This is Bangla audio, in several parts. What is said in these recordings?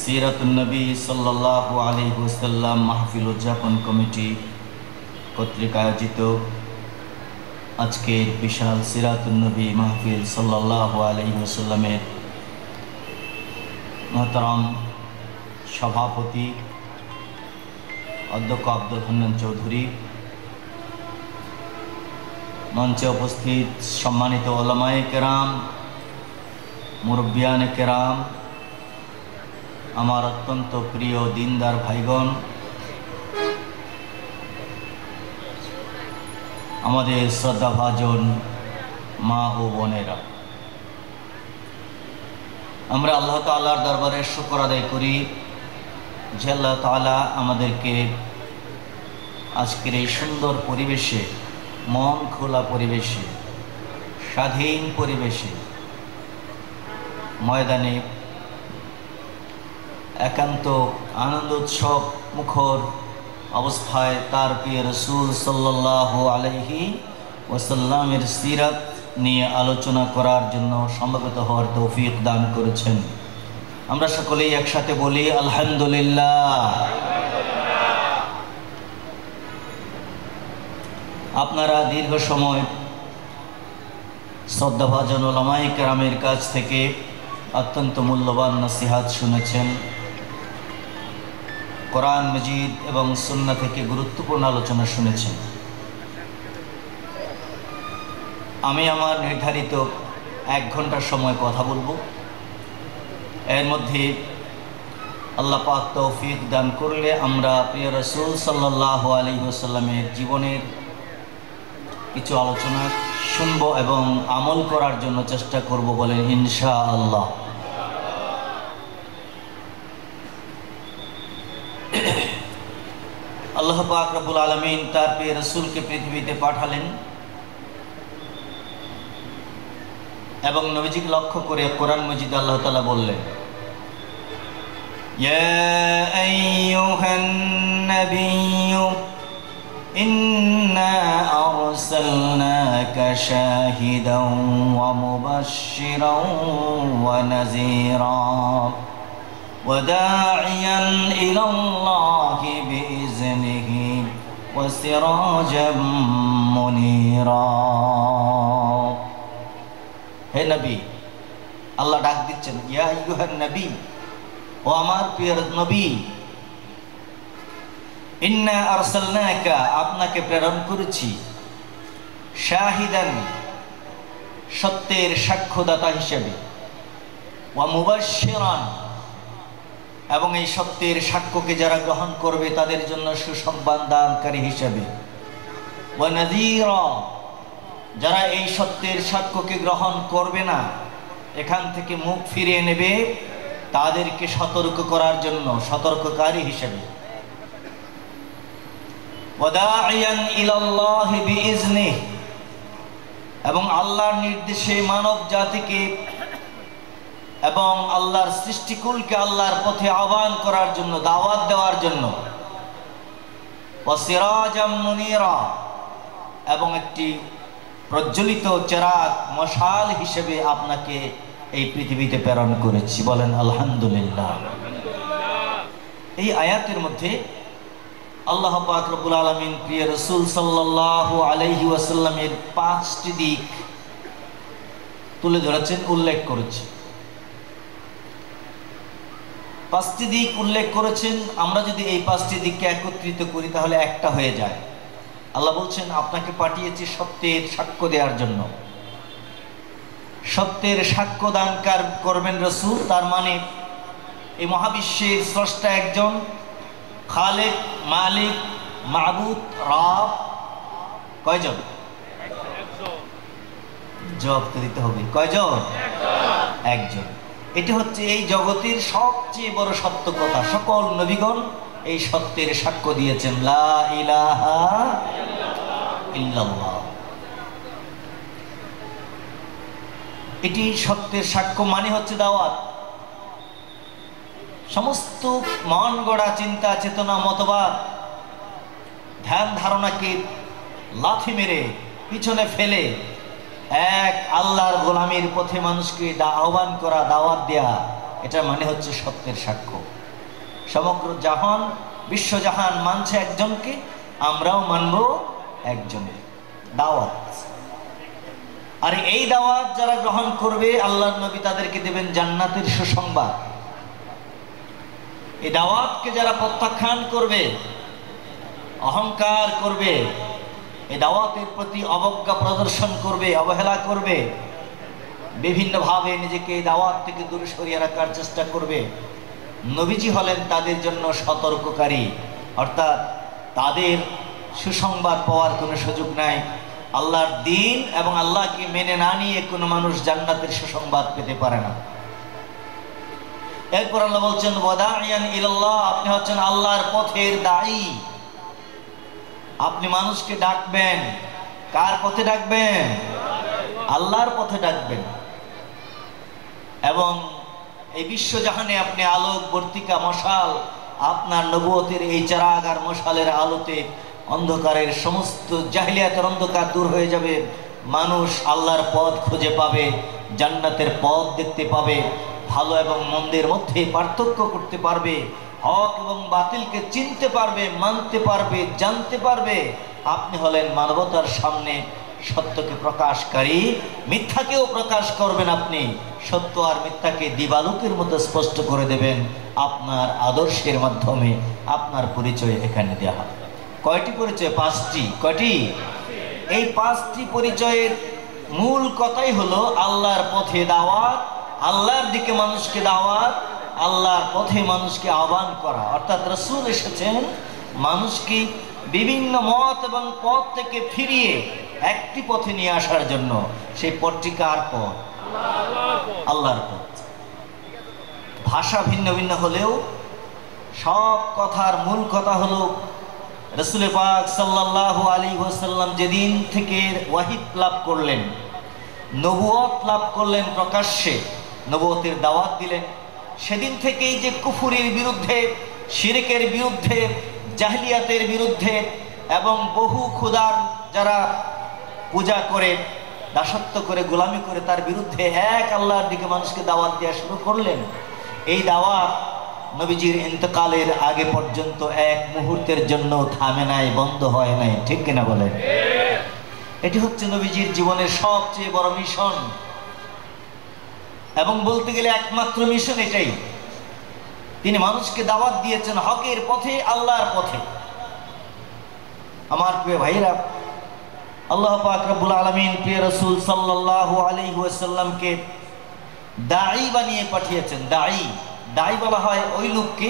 সিরাতুন নবী সাল্লাল্লাহু আলাইহি ওয়াসাল্লাম মাহফিল উদযাপন কমিটি কর্তৃক আয়োজিত আজকের বিশাল সিরাতুন নবী মাহফিল সাল্লাল্লাহু আলাইহি ওয়াসাল্লামের মোহতারাম সভাপতি অধ্যক্ষ আব্দুল হান্নান চৌধুরী, মঞ্চে উপস্থিত সম্মানিত উলামায়ে কেরাম, মুরব্বিয়ানে কেরাম, আমার অত্যন্ত প্রিয় দিনদার ভাইগণ, আমাদের শ্রদ্ধাভাজন মা ও বোনেরা, আমরা আল্লাহ তাআলার দরবারে শুকর আদায় করি যে আল্লাহ তাআলা আমাদেরকে আজকের এই সুন্দর পরিবেশে, মন খোলা পরিবেশে, স্বাধীন পরিবেশে, ময়দানে একান্ত আনন্দ উৎসব মুখর অবস্থায় তার প্রিয় রাসূল সাল্লাল্লাহু আলাইহি ওয়াসাল্লামের সিরাত নিয়ে আলোচনা করার জন্য সমবেত হওয়ার তৌফিক দান করেছেন। আমরা সকলেই একসাথে বলি আলহামদুলিল্লাহ। আপনারা দীর্ঘ সময় শ্রদ্ধাভাজন উলামায়ে কেরামের কাছ থেকে অত্যন্ত মূল্যবান নসিহত শুনেছেন, কোরআন মাজিদ এবং সুন্নাহ থেকে গুরুত্বপূর্ণ আলোচনা শুনেছেন। আমি আমার নির্ধারিত 1 ঘন্টার সময় কথা বলবো। এর মধ্যে আল্লাহ পাক তৌফিক দান করলে আমরা প্রিয় রাসূল সাল্লাল্লাহু আলাইহি ওয়াসাল্লামের জীবনের কিছু আলোচনা শুনবো এবং আমল করার জন্য চেষ্টা করব, বলেন ইনশাআল্লাহ। আল্লাহ পাক রব্বুল আলামিন তার প্রিয় রাসূলকে পৃথিবীতে পাঠালেন এবং নবীজিকে লক্ষ্য করে কোরআন মাজিদে আল্লাহ তাআলা বললেন, ইয়া আইয়ুহান নাবিয়্যু ইন্না আরসালনাকা শাহিদান ওয়া মুবাশশিরান ওয়া নাযীরা ওয়া দাঈয়ান ইলাল্লাহি বিইজনিহি ওয়া সিরাজাম মুনীরা। হে নবী, আল্লাহ ডাক দিচ্ছেন, ইয়া আইয়ুহান নবী, ও আমার প্রিয় নবী, ইন্না আরসালনাকা, আপনাকে প্রেরণ করেছি, শাহিদান, সত্যের সাক্ষ্যদাতা হিসেবে, ওয়া মুবাশশিরান, এবং এই সত্যের সাক্ষ্যকে যারা গ্রহণ করবে তাদের জন্য সুসংবাদ দানকারী হিসেবে, ওয়া নাযীরা, যারা এই সত্যের সাক্ষ্যকে গ্রহণ করবে না, এখান থেকে মুখ ফিরিয়ে নেবে, তাদেরকে সতর্ক করার জন্য সতর্ককারী হিসেবে, ওয়াদাইয়ান ইলাল্লাহি বিইজনিহি, এবং আল্লাহর নির্দেশে মানব জাতিকে এবং আল্লাহর সৃষ্টিকুলকে আল্লাহর পথে আহ্বান করার জন্য, দাওয়াত দেওয়ার জন্য, ওয়া সিরাজাম মুনীরা, এবং একটি প্রজ্বলিত চেরাগ মশাল হিসেবে আপনাকে এই পৃথিবীতে প্রেরণ করেছি, বলেন আলহামদুলিল্লাহ। এই আয়াতের মধ্যে আল্লাহ পাক রব্বুল আলামিন প্রিয় রাসূল সাল্লাল্লাহু আলাইহি ওয়াসাল্লামের 5টি দিক তুলে ধরেছেন, উল্লেখ করেছেন। 5টি দিক উল্লেখ করেছেন। আমরা যদি এই 5টি দিককে একত্রিত করি তাহলে একটা হয়ে যায়। আল্লাহ বলছেন, আপনাকে পাঠিয়েছি সত্যের সাক্ষ্য দেওয়ার জন্য। সত্যের সাক্ষ্য দান করবেন রাসূল, তার মানে এই মহাবিশ্বের স্রষ্টা একজন, খালেক, মালিক, মাবুদ, রব। কয়জন? জবাব তো দিতে হবে, কয়জন? একজন। এটি হচ্ছে এই জগতের সবচেয়ে বড় সত্য কথা। সকল নবীগণ এই সত্যের সাক্ষ্য দিয়েছেন, লা ইলাহা ইল্লাল্লাহ। এটি সত্যের সাক্ষ্য মানে হচ্ছে দাওয়াত। সমস্ত মন গড়া চিন্তা, চেতনা, মতবাদ, ধ্যান ধারণাকে লাথি মেরে পিছনে ফেলে এক আল্লাহর গোলামীর পথে মানুষকে আহ্বান করা, দাওয়াত দেয়া, এটা মানে হচ্ছে সত্যের সাক্ষ্য। সমগ্র জাহান, বিশ্বজাহান মানছে একজনকে, আমরাও মানব একজনের দাওয়াত। আর এই দাওয়াত যারা গ্রহণ করবে, আল্লাহর নবী তাদেরকে দেবেন জান্নাতের সুসংবাদ। এই দাওয়াতকে যারা প্রত্যাখ্যান করবে, অহংকার করবে, এই দাওয়াতের প্রতি অবজ্ঞা প্রদর্শন করবে, অবহেলা করবে, বিভিন্নভাবে নিজেকে এই দাওয়াত থেকে দূরে সরিয়ে রাখার চেষ্টা করবে, নবীজি হলেন তাদের জন্য সতর্ককারী। অর্থাৎ তাদের সুসংবাদ পাওয়ার কোনো সুযোগ নাই। আল্লাহর দ্বীন এবং আল্লাহকে মেনে না নিয়ে কোনো মানুষ জান্নাতের সুসংবাদ পেতে পারে না। এরপর আল্লাহ বলছেন ওয়াদাইয়ান ইলাল্লাহ, আপনি হচ্ছেন আল্লাহর পথের দায়ী। আপনি মানুষকে ডাকবেন, কার পথে ডাকবেন? আল্লাহর পথে ডাকবেন। এবং এই বিশ্বজাহানে আপনি আলোক বর্তিকা মশাল, আপনার নবুয়তের এই চারাগ আর মশালের আলোতে অন্ধকারের সমস্ত জাহিলিয়াতের অন্ধকার দূর হয়ে যাবে। মানুষ আল্লাহর পথ খুঁজে পাবে, জান্নাতের পথ দেখতে পাবে, ভালো এবং মন্দের মধ্যে পার্থক্য করতে পারবে, হক এবং বাতিলকে চিনতে পারবে, মানতে পারবে, জানতে পারবে। আপনি হলেন মানবতার সামনে সত্যকে প্রকাশকারী, মিথ্যাকেও প্রকাশ করবেন। আপনি সত্য আর মিথ্যাকে দিবালোকের মতো স্পষ্ট করে দেবেন আপনার আদর্শের মাধ্যমে। আপনার পরিচয় এখানে দেওয়া হবে। কয়টি পরিচয়? 5টি। কয়টি? এই 5টি পরিচয়ের মূল কথাই হলো আল্লাহর পথে দাওয়াত, আল্লাহর দিকে মানুষকে দাওয়াত, আল্লাহর পথে মানুষকে আহ্বান করা। অর্থাৎ রাসূল এসেছেন মানুষকে বিভিন্ন মত এবং পথ থেকে ফিরিয়ে একটি পথে নিয়ে আসার জন্য। সেই পথটি কার পথ? আল্লাহর পথ। ভাষা ভিন্ন ভিন্ন হলেও সব কথার মূল কথা হলো রাসূল পাক সাল্লাল্লাহু আলাইহি ওয়াসাল্লাম যেদিন থেকে ওয়াহী লাভ করলেন, নবুয়ত লাভ করলেন, প্রকাশ্যে নবুয়তের দাওয়াত দিলেন, সেদিন থেকেই যে কুফুরের বিরুদ্ধে, শিরকের বিরুদ্ধে, জাহিলিয়াতের বিরুদ্ধে এবং বহু খোদার যারা পূজা করে, দাসত্ব করে, গোলামি করে, তার বিরুদ্ধে এক আল্লাহর দিকে মানুষকে দাওয়াত দেওয়া শুরু করলেন। এই দাওয়াত নবীজির ইন্তেকালের আগে পর্যন্ত এক মুহূর্তের জন্য থামে নাই, বন্ধ হয় নাই। ঠিক কিনা বলেন? এটি হচ্ছে নবীজির জীবনের সবচেয়ে বড় মিশন এবং বলতে গেলে একমাত্র মিশন এটাই। তিনি মানুষকে দাওয়াত দিয়েছেন হকের পথে, আল্লাহর পথে। আমার প্রিয় ভাইরা, আল্লাহ পাক রব্বুল আলামিন প্রিয় রাসূল সাল্লাল্লাহু আলাইহি ওয়াসাল্লামকে দাঈ বানিয়ে পাঠিয়েছেন। দাঈ, দাঈ বলা হয় ওই লোককে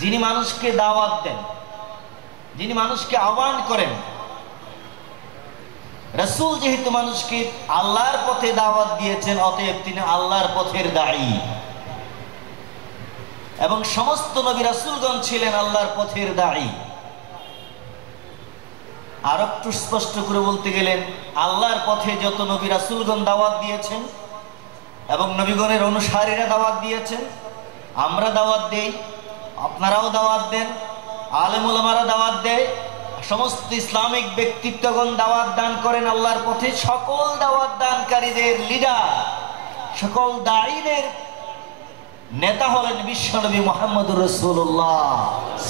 যিনি মানুষকে দাওয়াত দেন, যিনি মানুষকে আহ্বান করেন। রাসূল যেহেতু মানুষকে আল্লাহর পথে দাওয়াত দিয়েছেন, অতএব তিনি আল্লাহর পথের দাঈ। এবং সমস্ত নবী রাসূলগণ ছিলেন আল্লাহর পথের দাঈ। আর একটু স্পষ্ট করে বলতে গেলেন, আল্লাহর পথে যত নবী রাসূলগণ দাওয়াত দিয়েছেন এবং নবীগণের অনুসারীরা দাওয়াত দিয়েছেন, আমরা দাওয়াত দেই, আপনারাও দাওয়াত দেন, আলেম ওলামারা দাওয়াত দেয়, সমস্ত ইসলামিক ব্যক্তিত্বগণ দাওয়াত দান করেন আল্লাহর পথে। সকল দাওয়াত দানকারীদের লিডার, সকল দাঈদের নেতা হলেন বিশ্বনবী মুহাম্মদুর রাসূলুল্লাহ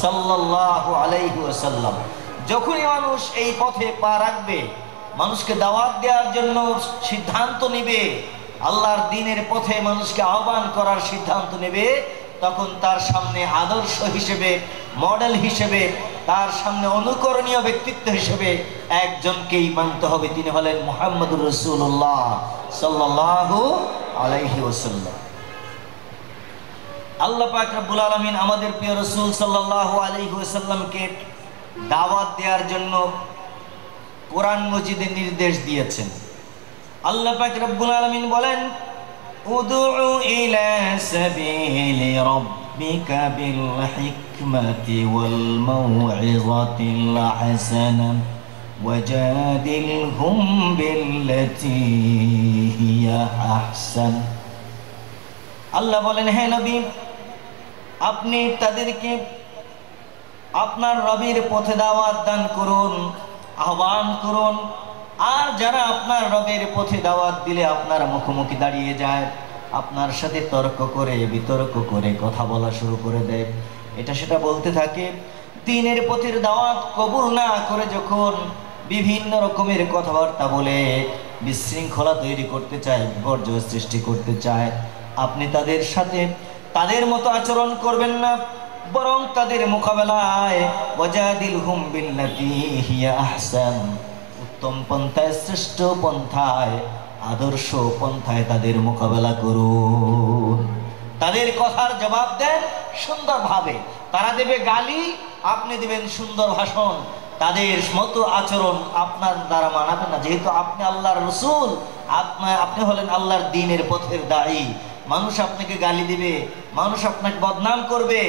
সাল্লাল্লাহু আলাইহি ওয়াসাল্লাম। যখনই মানুষ এই পথে পা রাখবে, মানুষকে দাওয়াত দেওয়ার জন্য সিদ্ধান্ত নেবে, আল্লাহর দ্বীনের পথে মানুষকে আহ্বান করার সিদ্ধান্ত নেবে, তখন তার সামনে আদর্শ হিসেবে, মডেল হিসেবে, তার সামনে অনুকরণীয় ব্যক্তিত্ব হিসেবে একজনকেই মানতে হবে। তিনি হলেন মুহাম্মদুর রাসূলুল্লাহ সাল্লাল্লাহু আলাইহি ওয়াসাল্লাম। আল্লাহ পাক রব্বুল আলামিন আমাদের প্রিয় রাসূল সাল্লাল্লাহু আলাইহি ওয়াসাল্লামকে দাওয়াত দেওয়ার জন্য কোরআন মজিদে নির্দেশ দিয়েছেন। আল্লাহ পাক রব্বুল আলামিন বলেন, উদউ ইলা সাবিলি রাব্বিকা বিল হিকমাতি ওয়াল মাউইযাতিল হাসানা ওয়াজাদিলহুম বিল্লাতী হিয়া আহসান। আল্লাহ বলেন, হে নবী, আপনি তাদেরকে আপনার রবের পথে দাওয়াত দান করুন, আহ্বান করুন। আর যারা আপনার রবের পথে দাওয়াত দিলে আপনার মুখোমুখি দাঁড়িয়ে যায়, আপনার সাথে তর্ক করে বিতর্ক করে কথা বলা শুরু করে দেয়, এটা সেটা বলতে থাকে। দ্বীনের পথের দাওয়াত কবুল না করে যখন বিভিন্ন রকমের কথাবার্তা বলে বিশৃঙ্খলা তৈরি করতে চায়, বিপর্যয় সৃষ্টি করতে চায়, আপনি তাদের সাথে তাদের মতো আচরণ করবেন না, বরং তাদের মোকাবেলায় ওয়াজাদিলহুম বিল্লাতী হিয়া আহসান, উত্তম পন্থায়, শ্রেষ্ঠ পন্থায়, আদর্শ পন্থায় তাদের মোকাবেলা করুন। তাদের কথার জবাব দেন সুন্দরভাবে। তারা দেবে গালি, আপনি দেবেন সুন্দর ভাষণ। তাদের মতো আচরণ আপনার দ্বারা মানাবে না, যেহেতু আপনি আল্লাহর রাসূল, আপনি হলেন আল্লাহর দ্বীনের পথের দায়ী। মানুষ আপনাকে গালি দিবে, মানুষ আপনাকে বদনাম করবে,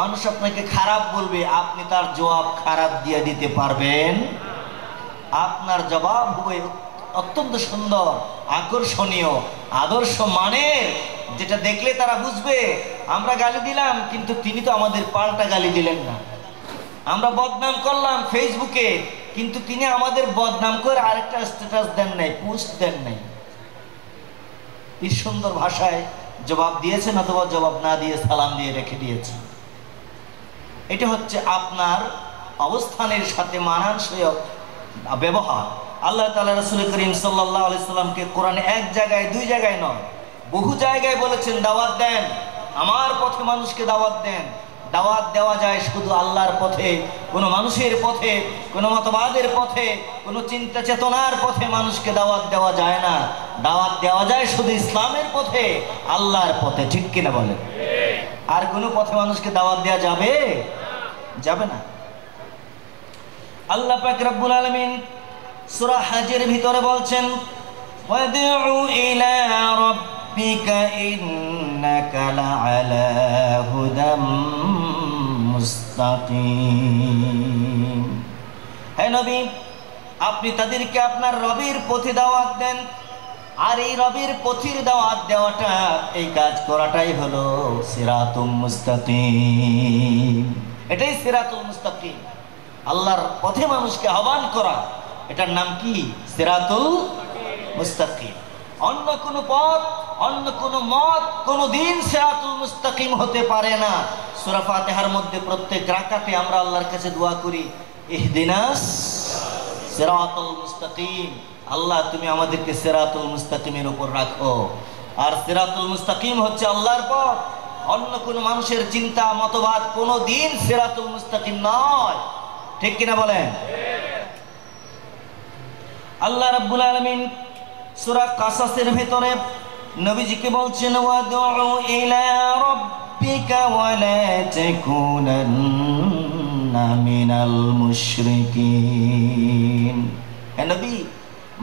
মানুষ আপনাকে খারাপ বলবে, আপনি তার জবাব খারাপ দিয়ে দিতে পারবেন? আপনার জবাব হবে অত্যন্ত সুন্দর, আকর্ষণীয়, আদর্শ মানের, যেটা দেখলে তারা বুঝবে আমরা গালি দিলাম কিন্তু তিনি তো আমাদের পাল্টা গালি দিলেন না। আমরা বদনাম করলাম ফেসবুকে, কিন্তু তিনি আমাদের বদনাম করে আরেকটা স্ট্যাটাস দেন নাই, পোস্ট দেন নাই। কি সুন্দর ভাষায় জবাব দিয়েছেন, অথবা জবাব না দিয়ে সালাম দিয়ে রেখে দিয়েছেন। এটা হচ্ছে আপনার অবস্থানের সাথে মানানসই ব্যবহার। আল্লাহ তাআলা রাসূল করিম সাল্লাল্লাহু আলাইহি সাল্লামকে কোরআনে এক জায়গায় দুই জায়গায় নয়, বহু জায়গায় বলেছেন দাওয়াত দেন, আমার পথে মানুষকে দাওয়াত দেন। দাওয়াত দেওয়া যায় শুধু আল্লাহর পথে, কোনো মানুষের পথে, কোনো মতবাদের পথে, কোনো চিন্তা চেতনার পথে মানুষকে দাওয়াত দেওয়া যায় না। দাওয়াত দেওয়া যায় শুধু ইসলামের পথে, আল্লাহর পথে। ঠিক কিনা বলেন? আর কোনো পথে মানুষকে দাওয়াত দেওয়া যাবে? যাবে না। আল্লাহ পাক রব্বুল আলামিন সূরা হাজের ভিতরে বলছেন, ওয়াদউ ইলা রাব্বিকা ইন্নাকা লাআলা হুদাম মুস্তাকিম। হে নবী, আপনি তাদেরকে আপনার রবের পথে দাওয়াত দেন। আর এই রবের পথের দাওয়াত দেওয়াটা, এই কাজ করাটাই হলো সিরাতুল মুস্তাকিম। এটাই সিরাতুল মুস্তাকিম, আল্লাহর পথে মানুষকে আহ্বান করা। এটার নাম কি? সিরাতুল মুস্তাকিম। অন্য কোনো পথ, অন্য কোনো মত কোনোদিন সিরাতুল মুস্তাকিম হতে পারে না। সূরা ফাতিহার মধ্যে প্রত্যেক রাকাতে আমরা আল্লাহর কাছে দোয়া করি, ইহদিনাস সিরাতুল মুস্তাকিম। আল্লাহ তুমি আমাদেরকে সিরাতুল মুস্তাকিমের উপর রাখো। আর সিরাতুল মুস্তাকিম হচ্ছে আল্লাহর পথ। অন্য কোনো মানুষের চিন্তা মতবাদ কোনোদিন সিরাতুল মুস্তাকিম নয়। ঠিক কিনা বলেন? আল্লাহ রাব্বুল আলামিন সূরা কাসাসের ভিতরে নবীজিকে বলছেন, ওয়াদউ ইলা রাব্বিকা ওয়া লা তাকুনান্না মিনাল মুশরিকিন। হে নবী,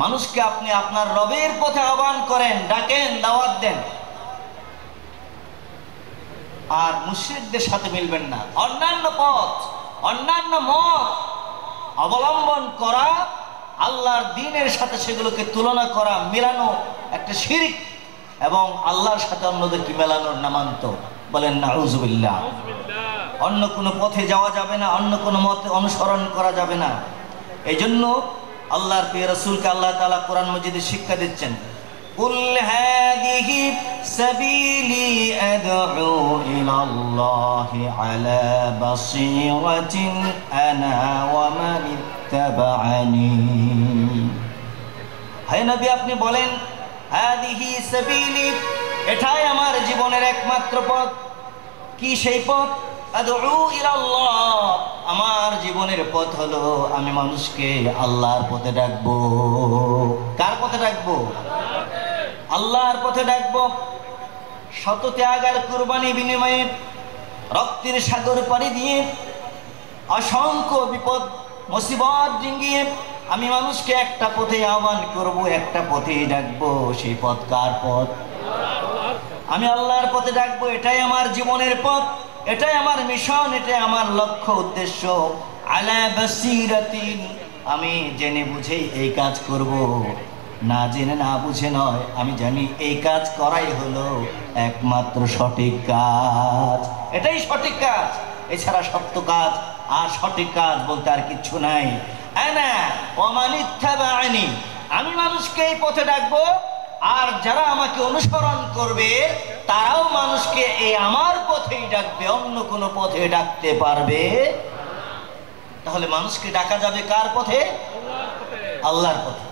মানুষকে আপনি আপনার রবের পথে আহ্বান করেন, ডাকেন, দাওয়াত দেন। আর মুশরিকদের সাথে মিলবেন না। অন্যান্য পথ, অন্যান্য মত অবলম্বন করা, আল্লাহর দ্বীনের সাথে সেগুলোকে তুলনা করা, মেলানো একটা শিরক, এবং আল্লাহর সাথে অন্যদেরকে মেলানোর নামান্তর। বলেন নাউযুবিল্লাহ। অন্য কোনো পথে যাওয়া যাবে না, অন্য কোনো মতে অনুসরণ করা যাবে না। এই জন্য আল্লাহর প্রিয় রাসূলকে আল্লাহ তাআলা কোরআন মাজিদে শিক্ষা দিচ্ছেন, কুল হাদিহি সাবিলি আদউ ইলাল্লাহি আলা বাসীরাতিন আনা ওয়া মান ইত্তাবা'আনি। হে নবী, আপনি বলেন, হাদিহি সাবিলি, এটাই আমার জীবনের একমাত্র পথ। কি সেই পথ? আদউ ইলাল্লাহ, আমার জীবনের পথ হলো আমি মানুষকে আল্লাহর পথে ডাকবো। কার পথে ডাকবো? আল্লাহর পথে ডাকবো। শত ত্যাগ আর কুরবানি বিনিময়ে, রক্তের সাগর পাড়ি দিয়ে, অসংখ্য বিপদ মুসিবত ডিঙ্গিয়ে আমি মানুষকে একটা পথে আহ্বান করব, একটা পথেই ডাকবো। সেই পথ কার পথ? আমি আল্লাহর পথে ডাকবো। এটাই আমার জীবনের পথ, এটাই আমার মিশন, এটাই আমার লক্ষ্য উদ্দেশ্য। আলা বাসীরাতিন, আমি জেনে বুঝেই এই কাজ করব, না জেনে না বুঝে নয়। আমি জানি এই কাজ করাই হলো একমাত্র সঠিক কাজ, এটাই সঠিক কাজ। এছাড়া সত্য কাজ আর সঠিক কাজ বলতে আর কিচ্ছু নাই। আনা ওয়া মান ইত্তাবা'আনি, আমি মানুষকে এই পথে ডাকবো, আর যারা আমাকে অনুসরণ করবে তারাও মানুষকে এই আমার পথেই ডাকবে, অন্য কোনো পথে ডাকতে পারবে। তাহলে মানুষকে ডাকা যাবে কার পথে? আল্লাহর পথে।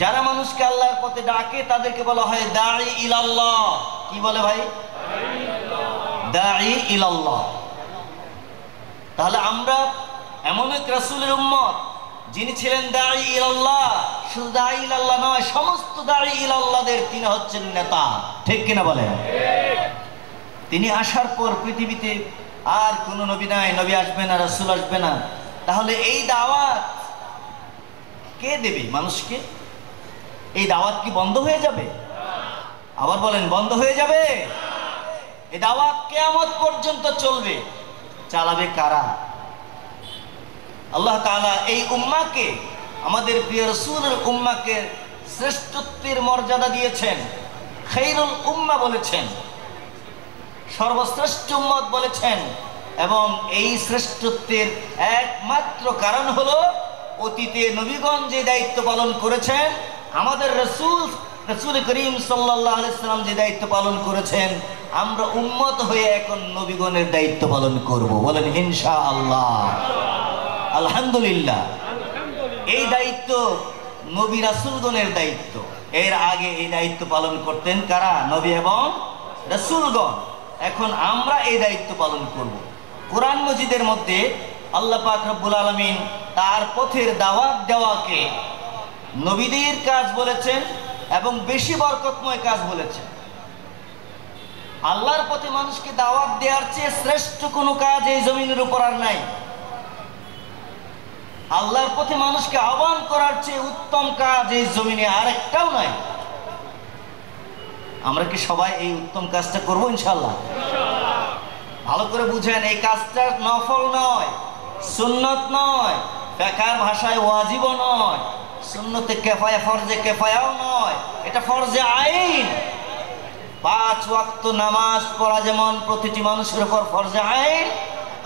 যারা মানুষকে আল্লাহর পথে ডাকে তাদেরকে বলা হয় দাঈ ইলাল্লাহ। কি বলে ভাই? দাঈ ইলাল্লাহ। তাহলে আমরা এমন এক রাসূলের উম্মত যিনি ছিলেন দাঈ ইলাল্লাহ। শুধু দাঈ ইলাল্লাহ নয়, সমস্ত দাঈ ইলাল্লাহদের তিনি হচ্ছেন নেতা। ঠিক কিনা বলেন? তিনি আসার পর পৃথিবীতে আর কোনো নবী নাই, নবী আসবে না, রাসূল আসবে না। তাহলে এই দাওয়াত কে দেবে মানুষকে? এই দাওয়াত কি বন্ধ হয়ে যাবে? আবার বলেন, বন্ধ হয়ে যাবে? এই দাওয়াত কিয়ামত পর্যন্ত চলবে। চালাবে কারা? আল্লাহ তাআলা এই উম্মাহকে, আমাদের প্রিয় রাসূলের উম্মাহকে শ্রেষ্ঠত্বের মর্যাদা দিয়েছেন। খায়রুল উম্মাহ বলেছেন, সর্বশ্রেষ্ঠ উম্মত বলেছেন। এবং এই শ্রেষ্ঠত্বের একমাত্র কারণ হলো অতীতে নবীগণ যে দায়িত্ব পালন করেছেন, আমাদের রাসূল করিম সাল্লাল্লাহু আলাইহি সাল্লাম যে দায়িত্ব পালন করেছেন, আমরা উম্মত হয়ে এখন নবীগণের দায়িত্ব পালন করব। বলেন ইনশাআল্লাহ, আলহামদুলিল্লাহ। এই দায়িত্ব নবী রাসূলগণের দায়িত্ব। এর আগে এই দায়িত্ব পালন করতেন কারা? নবী এবং রাসূলগণ। এখন আমরা এই দায়িত্ব পালন করব। কোরআন মজিদের মধ্যে আল্লাহ পাক রব্বুল আলামিন তার পথের দাওয়াত দেওয়াকে নবীদের কাজ বলেছেন এবং বেশি বরকতময় কাজ বলেছেন। আল্লাহর পথে মানুষকে দাওয়াত দেওয়ার চেয়ে শ্রেষ্ঠ কোনো কাজ এই জমিনের উপর আর নাই। আল্লাহর পথে মানুষকে আহ্বান করার চেয়ে উত্তম কাজ এই জমিনে আরেকটাও নাই। আমরা কি সবাই এই উত্তম কাজটা করবো ইনশাআল্লাহ? ভালো করে বুঝেন, এই কাজটা নফল নয়, সুন্নত নয়, ফিকহের ভাষায় ওয়াজিবও নয়, সুন্নতে কিফায়া, ফরজে কিফায়াও নয়, এটা ফরজে আইন। 5 ওয়াক্ত নামাজ পড়া যেমন প্রতিটি মানুষের উপর ফরজে আইন,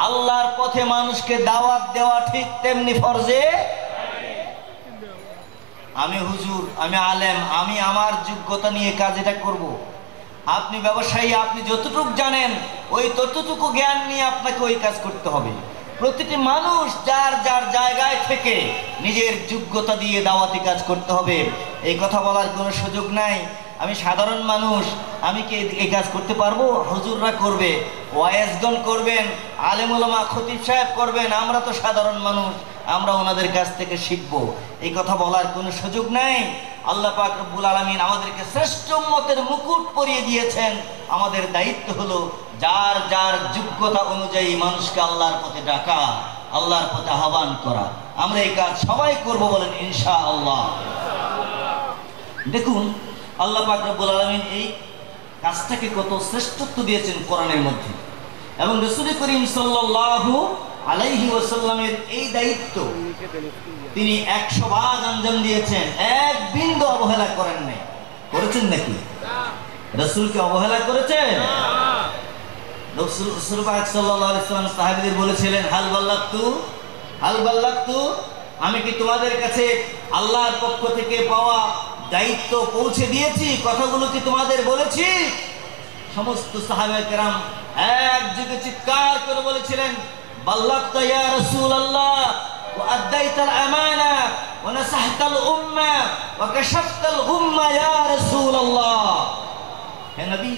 আল্লাহর পথে মানুষকে দাওয়াত দেওয়া ঠিক তেমনি ফরজে। আমি হুজুর, আমি আলেম, আমি আমার যোগ্যতা নিয়ে কাজ এটা করব। আপনি ব্যবসায়ী, আপনি যতটুকু জানেন ওই ততটুকু জ্ঞান নিয়ে আপনাকে ওই কাজ করতে হবে। প্রতিটি মানুষ যার যার জায়গায় থেকে নিজের যোগ্যতা দিয়ে দাওয়াতি কাজ করতে হবে। এই কথা বলার কোনো সুযোগ নাই আমি সাধারণ মানুষ, আমি কি এই কাজ করতে পারবো? হুজুররা করবে, ওয়াইজগণ করবেন, আলেম ওলামা খতিব সাহেব করবেন, আমরা তো সাধারণ মানুষ, আমরা ওনাদের কাছ থেকে শিখব। এই কথা বলার কোনো সুযোগ নাই। আল্লাহ পাক রব্বুল আলামিন আমাদেরকে শ্রেষ্ঠ উম্মতের মুকুট পরিয়ে দিয়েছেন। আমাদের দায়িত্ব হলো যার যার যোগ্যতা অনুযায়ী মানুষকে আল্লাহর পথে ডাকা, আল্লাহর পথে আহ্বান করা। আমরা এই কাজ সবাই করব, বলেন ইনশাআল্লাহ। দেখুন আল্লাহ পাক রব্বুল আলামিন এই কাজটাকে কত শ্রেষ্ঠত্ব দিয়েছেন কোরআনের মধ্যে, এবং রাসূল করিম সাল্লাল্লাহু আলাইহি ওয়াসাল্লামের এই দায়িত্ব তিনি 100 ভাগ আঞ্জাম দিয়েছেন, এক বিন্দু অবহেলা করেন নাই। করেছেন নাকি? রাসূলকে অবহেলা করেছেন? রাসূল পাক সাল্লাল্লাহু আলাইহি ওয়াসাল্লাম সাহাবীদের বলেছিলেন, হাল বাল্লাগতু, আমি কি তোমাদের কাছে আল্লাহর পক্ষ থেকে পাওয়া দায়িত্ব পৌঁছে দিয়েছি? কথাগুলো কি তোমাদের বলেছি? সমস্ত সাহাবায়ে কেরাম একযোগে চিৎকার করে বলেছিলেন, বাল্লাগতা ইয়া রাসূলুল্লাহ ওয়া আদাইতাল আমানা ওয়া নাসাহতাল উম্মাহ ওয়া কাশাফতাল গুম্মা ইয়া রাসূলুল্লাহ। হে নবী,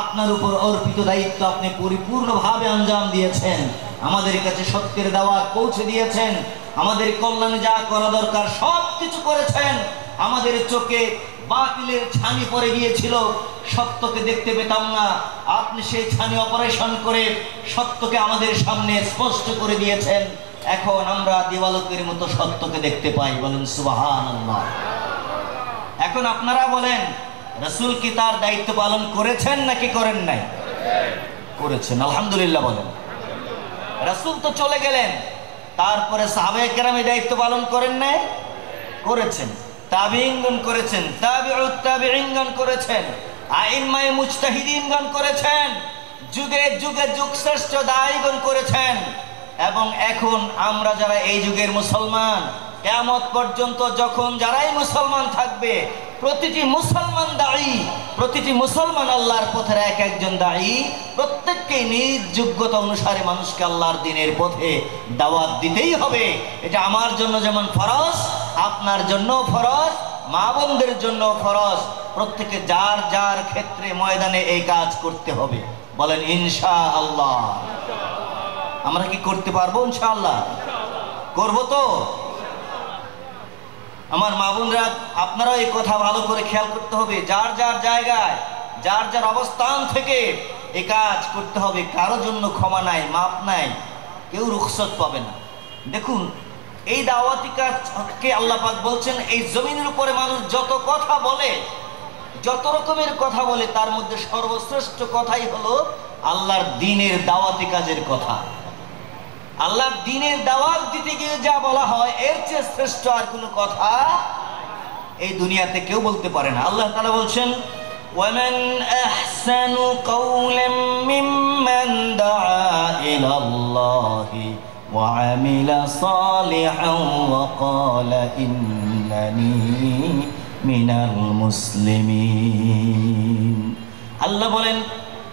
আপনার উপর অর্পিত দায়িত্ব আপনি পরিপূর্ণভাবে আঞ্জাম দিয়েছেন, আমাদের কাছে সত্যের দাওয়াত পৌঁছে দিয়েছেন, আমাদের কল্যাণে যা করা দরকার সব কিছু করেছেন। আমাদের চোখে বাতিলের ছানি পড়ে গিয়েছিল, সত্যকে দেখতে পেতাম না, আপনি সেই ছানি অপারেশন করে সত্যকে আমাদের সামনে স্পষ্ট করে দিয়েছেন। এখন আমরা দিবালোকের মতো সত্যকে দেখতে পাই, বলেন সুবহানাল্লাহ। এখন আপনারা বলেন, রাসূল কি তার দায়িত্ব পালন করেছেন নাকি করেন নাই? করেছেন, আলহামদুলিল্লাহ বলেন। রাসূল তো চলে গেলেন, তারপরে সাহাবায়ে কেরাম এই দায়িত্ব পালন করেন নাই? করেছেন। তাবিঈনগণ করেছেন, তাবিউত তাবিঈনগণ করেছেন, আইম্মায়ে মুজতাহিদিনগণ করেছেন, যুগে যুগে যুগশ্রেষ্ঠ দায়ীগণ করেছেন। এবং এখন আমরা যারা এই যুগের মুসলমান, কিয়ামত পর্যন্ত যখন যারাই মুসলমান থাকবে প্রতিটি মুসলমান দায়ী, প্রতিটি মুসলমান আল্লাহর পথের এক একজন দায়ী, প্রত্যেককে নিজ যোগ্যতা অনুসারে মানুষকে আল্লাহর দ্বীনের পথে দাওয়াত দিতেই হবে। এটা আমার জন্য যেমন ফরজ, আপনার জন্য ফরজ, মা বোনদের জন্য ফরজ। প্রত্যেকে যার যার ক্ষেত্রে ময়দানে এই কাজ করতে হবে। বলেন ইনশাআল্লাহ। আমরা কি করতে পারবো? ইনশাআল্লাহ করবো তো। আমার মা বোনরা, আপনারাও এই কথা ভালো করে খেয়াল করতে হবে। যার যার জায়গায়, যার যার অবস্থান থেকে এই কাজ করতে হবে। কারো জন্য ক্ষমা নাই, মাপ নাই, কেউ রুখসত পাবে না। দেখুন, এই দাওয়াতি কাজকে আল্লাহ পাক বলছেন, এই জমিনের উপরে মানুষ যত কথা বলে, যত রকমের কথা বলে, তার মধ্যে সর্বশ্রেষ্ঠ কথাই হলো আল্লাহর দ্বীনের দাওয়াতি কাজের কথা। আল্লাহর দ্বীনের দাওয়াত দিতে গিয়ে যা বলা হয়, এর চেয়ে শ্রেষ্ঠ আর কোনো কথা এই দুনিয়াতে কেউ বলতে পারে না। আল্লাহ তাআলা বলছেন, ওয়ামান আহসানু কাওলাম মিম্মান দাআ ইলাল্লাহি ওয়া আমিলা সালিহান ওয়া ক্বালা ইন্নানি মিনাল মুসলিমিন। আল্লাহ বলেন,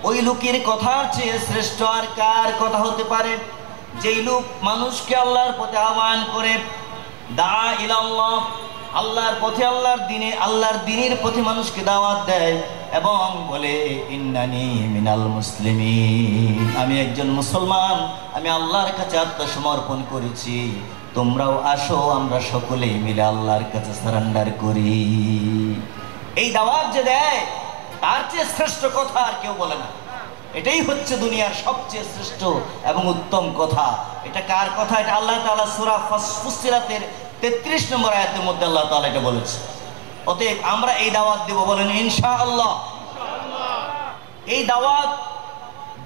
ওই লোকের কথার চেয়ে শ্রেষ্ঠ আর কার কথা হতে পারে যেই লোক মানুষকে আল্লাহর পথে আহ্বান করে, দা ইলাল্লাহ, আল্লাহর পথে, আল্লাহর দ্বীনে, আল্লাহর দ্বীনের পথে মানুষকে দাওয়াত দেয় এবং বলে ইন্নানি মিনাল মুসলিমিন, আমি একজন মুসলমান, আমি আল্লাহর কাছে আত্মসমর্পণ করেছি, তোমরাও আসো, আমরা সকলেই মিলে আল্লাহর কাছে সারেন্ডার করি। এই দাওয়াত যে দেয়, তার চেয়ে শ্রেষ্ঠ কথা আর কেউ বলে না। এটাই হচ্ছে দুনিয়ার সবচেয়ে শ্রেষ্ঠ এবং উত্তম কথা। এটা কার কথা? এটা আল্লাহ তাআলা সূরা ফুসসিলাতের 33 নম্বর আয়াতের মধ্যে আল্লাহ তাআলা এটা বলেছে। অতএব আমরা এই দাওয়াত দেব, বলেন ইনশাআল্লাহ। এই দাওয়াত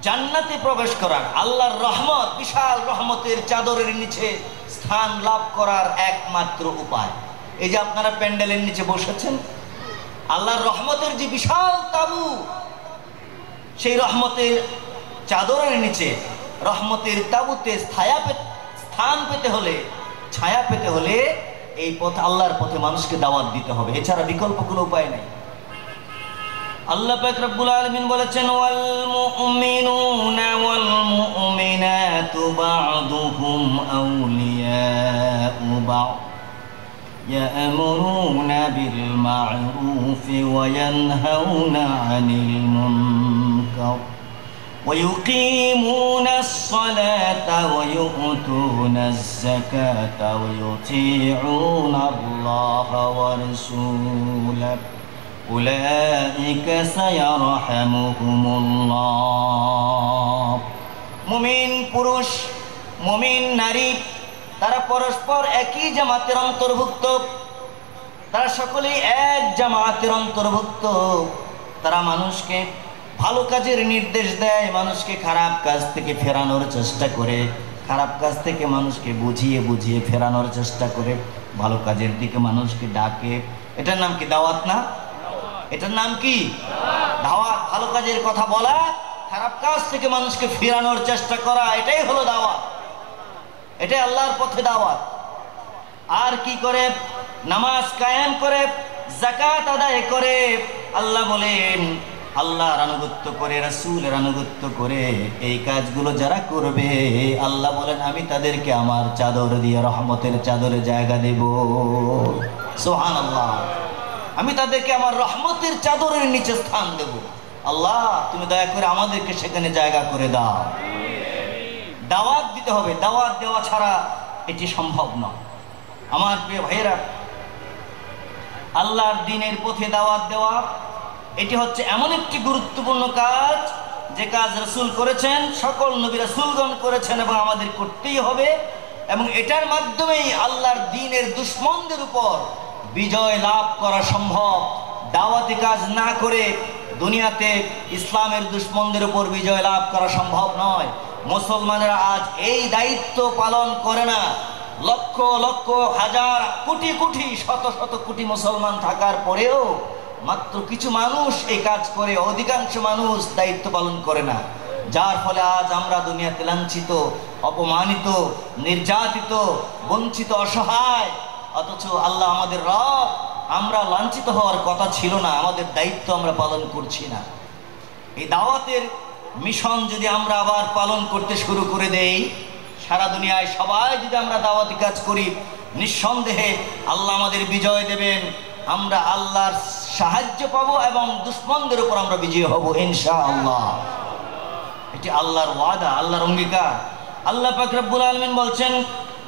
জান্নাতে প্রবেশ করার, আল্লাহর রহমত, বিশাল রহমতের চাদরের নিচে স্থান লাভ করার একমাত্র উপায়। এই যে আপনারা প্যান্ডেলের নিচে বসেছেন, আল্লাহর রহমতের যে বিশাল তাবু, সেই রহমতের চাদরের নিচে, রহমতের তাবুতে স্থান পেতে হলে, ছায়া পেতে হলে এই পথ, আল্লাহর পথে মানুষকে দাওয়াত দিতে হবে। এছাড়া বিকল্প কোনো উপায় নেই। আল্লাহ পাক রব্বুল আলামিন বলেছেন, ওয়াল মুমিনুনা ওয়াল মুমিনাতু বা'দুহুম আউলিয়াউ বা'দ ইয়া'মুরুনা বিল মা'রুফি ওয়া ইয়ানহাউনা আনিল মুনকার ওয়া ইউকিমুনাস সালাতা ওয়া ইউতুনাজ যাকাতা ওয়া ইউতিউনা আল্লাহা ওয়া রাসূলাহু উলাইকা সায়ারহামুহুমুল্লাহ। মুমিন পুরুষ, মুমিন নারী, তারা পরস্পর একই জামাতের অন্তর্ভুক্ত, তারা সকলেই এক জামাতের অন্তর্ভুক্ত। তারা মানুষকে ভালো কাজের নির্দেশ দেয়, মানুষকে খারাপ কাজ থেকে ফেরানোর চেষ্টা করে, খারাপ কাজ থেকে মানুষকে বুঝিয়ে বুঝিয়ে ফেরানোর চেষ্টা করে, ভালো কাজের দিকে মানুষকে ডাকে। এটার নাম কি? দাওয়াত না? এটার নাম কি? দাওয়াত। ভালো কাজের কথা বলা, খারাপ কাজ থেকে মানুষকে ফেরানোর চেষ্টা করা, এটাই হলো দাওয়াত, এটাই আল্লাহর পথে দাওয়াত। আর কি করে? নামাজ কায়েম করে, যাকাত আদায় করে, আল্লাহ বলেন আল্লাহর আনুগত্য করে, রাসূলের আনুগত্য করে, এই কাজগুলো যারা করবে, আল্লাহ বলেন আমি তাদেরকে আমার চাদর দিয়ে, রহমতের চাদরে জায়গা দেব। সুবহানাল্লাহ। আমি তাদেরকে আমার রহমতের চাদরের নিচে স্থান দেব। আল্লাহ, তুমি দয়া করে আমাদেরকে সেখানে জায়গা করে দাও। দাওয়াত দিতে হবে, দাওয়াত দেওয়া ছাড়া এটি সম্ভব নয়। আমার প্রিয় ভাইয়েরা, আল্লাহর দ্বীনের পথে দাওয়াত দেওয়া, এটি হচ্ছে এমন একটি গুরুত্বপূর্ণ কাজ, যে কাজ রাসূল করেছেন, সকল নবী রাসূলগণ করেছেন এবং আমাদের করতেই হবে। এবং এটার মাধ্যমেই আল্লাহর দ্বীনের দুশমনদের উপর বিজয় লাভ করা সম্ভব। দাওয়াতি কাজ না করে দুনিয়াতে ইসলামের দুশমনদের উপর বিজয় লাভ করা সম্ভব নয়। মুসলমানেরা আজ এই দায়িত্ব পালন করে না। লক্ষ লক্ষ, হাজার, কোটি কোটি, শত শত কোটি মুসলমান থাকার পরেও মাত্র কিছু মানুষ এই কাজ করে, অধিকাংশ মানুষ দায়িত্ব পালন করে না। যার ফলে আজ আমরা দুনিয়াতে লাঞ্ছিত, অপমানিত, নির্যাতিত, বঞ্চিত, অসহায়। অথচ আল্লাহ আমাদের রব, আমরা লাঞ্ছিত হওয়ার কথা ছিল না, আমাদের দায়িত্ব আমরা পালন করছি না। এই দাওয়াতের মিশন যদি আমরা আবার পালন করতে শুরু করে দেই, সারা দুনিয়ায় সবাই যদি আমরা দাওয়াতি কাজ করি, নিঃসন্দেহে আল্লাহ আমাদের বিজয় দেবেন, আমরা আল্লাহর সাহায্য পাবো এবং দুশমনদের উপর আমরা বিজয়ী হব ইনশাআল্লাহ। এটি আল্লাহর ওয়াদা, আল্লাহর অঙ্গীকার। আল্লাহ পাক রব্বুল আলামিন বলছেন,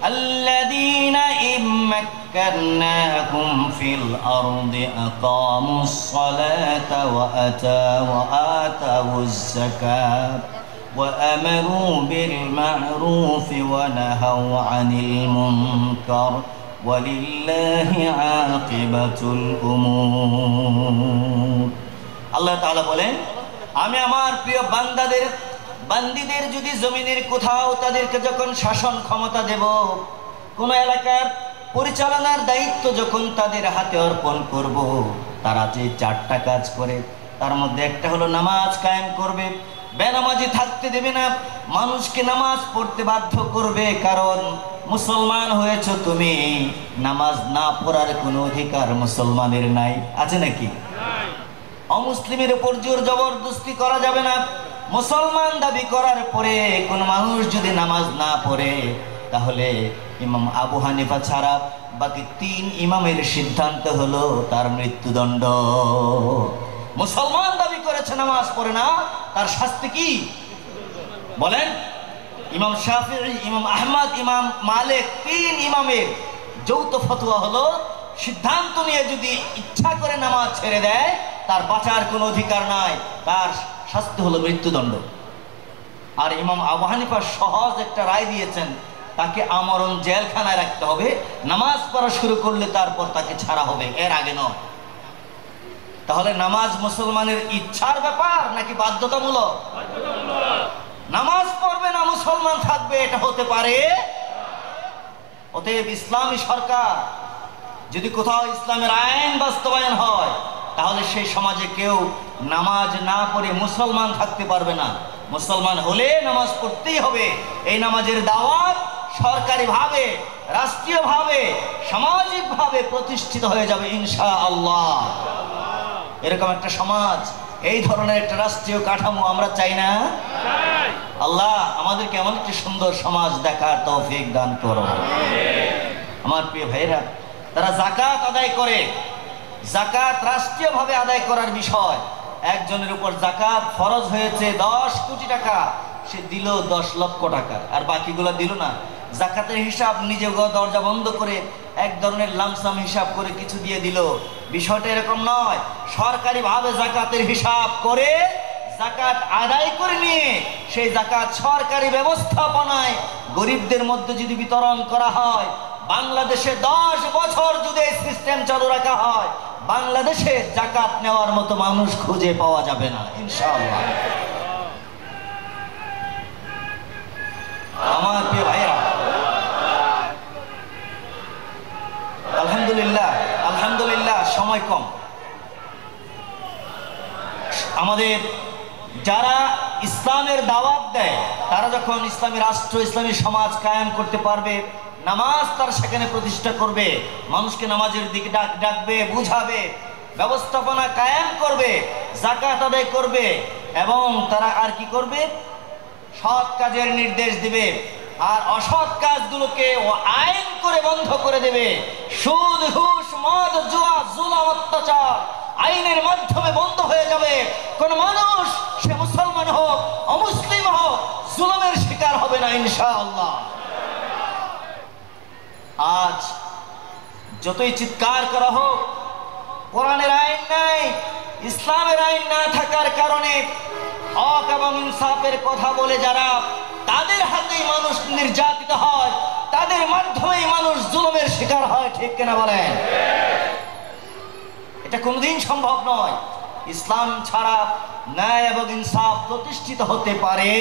আল্লাযীনা ইম্মাক্কানাহুম ফিল আরদি আকামুস সালাতা ওয়া আতাউজ যাকাত ওয়া আমারু বিল মা'রুফি ওয়া নাহাউ আনিল মুনকার ওয়ালিল্লাহি আকিবাতুল উমুর। আল্লাহ তাআলা বলেন, আমি আমার প্রিয় বান্দীদের যদি জমিনের কোথাও তাদেরকে যখন শাসন ক্ষমতা দেব, কোন এলাকার পরিচালনার দায়িত্ব যখন তাদের হাতে অর্পণ করব, তারা যে 4টা কাজ করে তার মধ্যে একটা হলো নামাজ কায়েম করবে। বেনামাজি থাকতে দেবে না, মানুষকে নামাজ পড়তে বাধ্য করবে, কারণ মুসলমান হয়েছো তুমি, নামাজ না পড়ার কোনো অধিকার মুসলমানের নাই, আছে নাকি? অমুসলিমের উপর জোর জবরদস্তি করা যাবে না। মুসলমান দাবি করার পরে কোন মানুষ যদি নামাজ না পড়ে, তাহলে ইমাম আবু হানিফা ছাড়া বাকি 3 ইমামের সিদ্ধান্ত হলো তার মৃত্যুদণ্ড। মুসলমান দাবি করেছে, নামাজ পড়ে না, তার শাস্তি কি বলেন? ইমাম শাফিঈ, ইমাম আহমদ, ইমাম মালিক 3 ইমামের যৌথ ফতোয়া হলো, সিদ্ধান্ত নিয়ে যদি ইচ্ছা করে নামাজ ছেড়ে দেয়, তার বাঁচার কোনো অধিকার নাই, তার শাস্তি হলো মৃত্যুদণ্ড। আর ইমাম আবু হানিফা সহজ একটা রায় দিয়েছেন, তাকে আমরণ জেলখানায় রাখতে হবে, নামাজ পড়া শুরু করলে তারপর তাকে ছাড়া হবে, এর আগে নয়। তাহলে নামাজ মুসলমানের ইচ্ছার ব্যাপার নাকি বাধ্যতামূলক? নামাজ পড়বে না, মুসলমান থাকবে, এটা হতে পারে? অতএব ইসলামী সরকার যদি কোথাও ইসলামের আইন বাস্তবায়ন হয়, তাহলে সেই সমাজে কেউ নামাজ না পড়ে মুসলমান থাকতে পারবে না। মুসলমান হলে নামাজ পড়তেই হবে। এই নামাজের দাওয়াত সরকারিভাবে, রাষ্ট্রীয়ভাবে, সামাজিকভাবে প্রতিষ্ঠিত হয়ে যাবে ইনশাআল্লাহ। এরকম একটা সমাজ, এই ধরনের একটা রাষ্ট্রীয় কাঠামো আমরা চাই না? আল্লাহ আমাদেরকে এমন একটি সুন্দর সমাজ দেখার তৌফিক দান করো। আমার প্রিয় ভাইরা, তারা যাকাত আদায় করে। যাকাত রাষ্ট্রীয়ভাবে আদায় করার বিষয়। একজনের উপর যাকাত ফরজ হয়েছে 10 কোটি টাকা, সে দিল 10 লক্ষ টাকা, আর বাকিগুলো দিল না। যাকাতের হিসাব নিজে দরজা বন্ধ করে এক ধরনের লামসাম হিসাব করে কিছু দিয়ে দিল, বিষয়টা এরকম নয়। সরকারিভাবে যাকাতের হিসাব করে যাকাত আদায় করে নিয়ে সেই যাকাত সরকারি ব্যবস্থাপনায় গরিবদের মধ্যে যদি বিতরণ করা হয়, বাংলাদেশে 10 বছর যদি এই সিস্টেম চালু রাখা হয়, বাংলাদেশে যাকাত নেওয়ার মতো মানুষ খুঁজে পাওয়া যাবে না ইনশাআল্লাহ। আমার প্রিয় ভাইরা, আলহামদুলিল্লাহ সময় কম। আমাদের যারা ইসলামের দাওয়াত দেয়, তারা যখন ইসলামী রাষ্ট্র, ইসলামী সমাজ কায়েম করতে পারবে, নামাজ তার সেখানে প্রতিষ্ঠা করবে, মানুষকে নামাজের দিকে ডাকবে, বুঝাবে, ব্যবস্থাপনা কায়েম করবে, যাকাত আদায় করবে, এবং তারা আর কি করবে? সৎ কাজের নির্দেশ দিবে, আর অসৎ কাজগুলোকে আইন করে বন্ধ করে দেবে। সুদ, ঘুষ, মদ, জুয়া, জুলুম, অত্যাচার আইনের মাধ্যমে বন্ধ হয়ে যাবে। কোন মানুষ, সে মুসলমান হোক অমুসলিম হোক, জুলুমের শিকার হবে না ইনশাআল্লাহ। আজ যতই চিৎকার করা হোক, কোরআনের আইন নাই, ইসলামের আইন না থাকার কারণে হক এবং ইনসাফের কথা বলে যারা, তাদের হাতেই মানুষ নির্যাতিত হয়, তাদের মাধ্যমেই মানুষ জুলুমের শিকার হয়, ঠিক কিনা বলেন? এটা কোনোদিন সম্ভব নয়। ইসলাম ছাড়া ন্যায় এবং ইনসাফ প্রতিষ্ঠিত হতে পারে?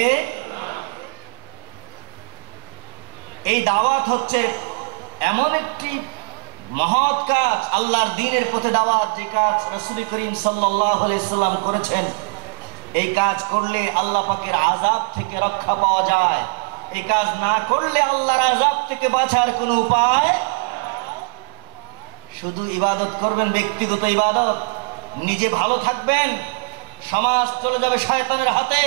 এই দাওয়াত হচ্ছে এমন একটি মহৎ কাজ, আল্লাহর দ্বীনের পথে দাওয়াত, যে কাজ রাসূল করিম সাল্লাল্লাহু আলাইহি সাল্লাম করেছেন। এই কাজ করলে আল্লাহ পাকের আযাব থেকে রক্ষা পাওয়া যায়। এই কাজ না করলে আল্লাহর আযাব থেকে বাঁচার কোনো উপায়। শুধু ইবাদত করবেন, ব্যক্তিগত ইবাদত, নিজে ভালো থাকবেন, সমাজ চলে যাবে শয়তানের হাতে,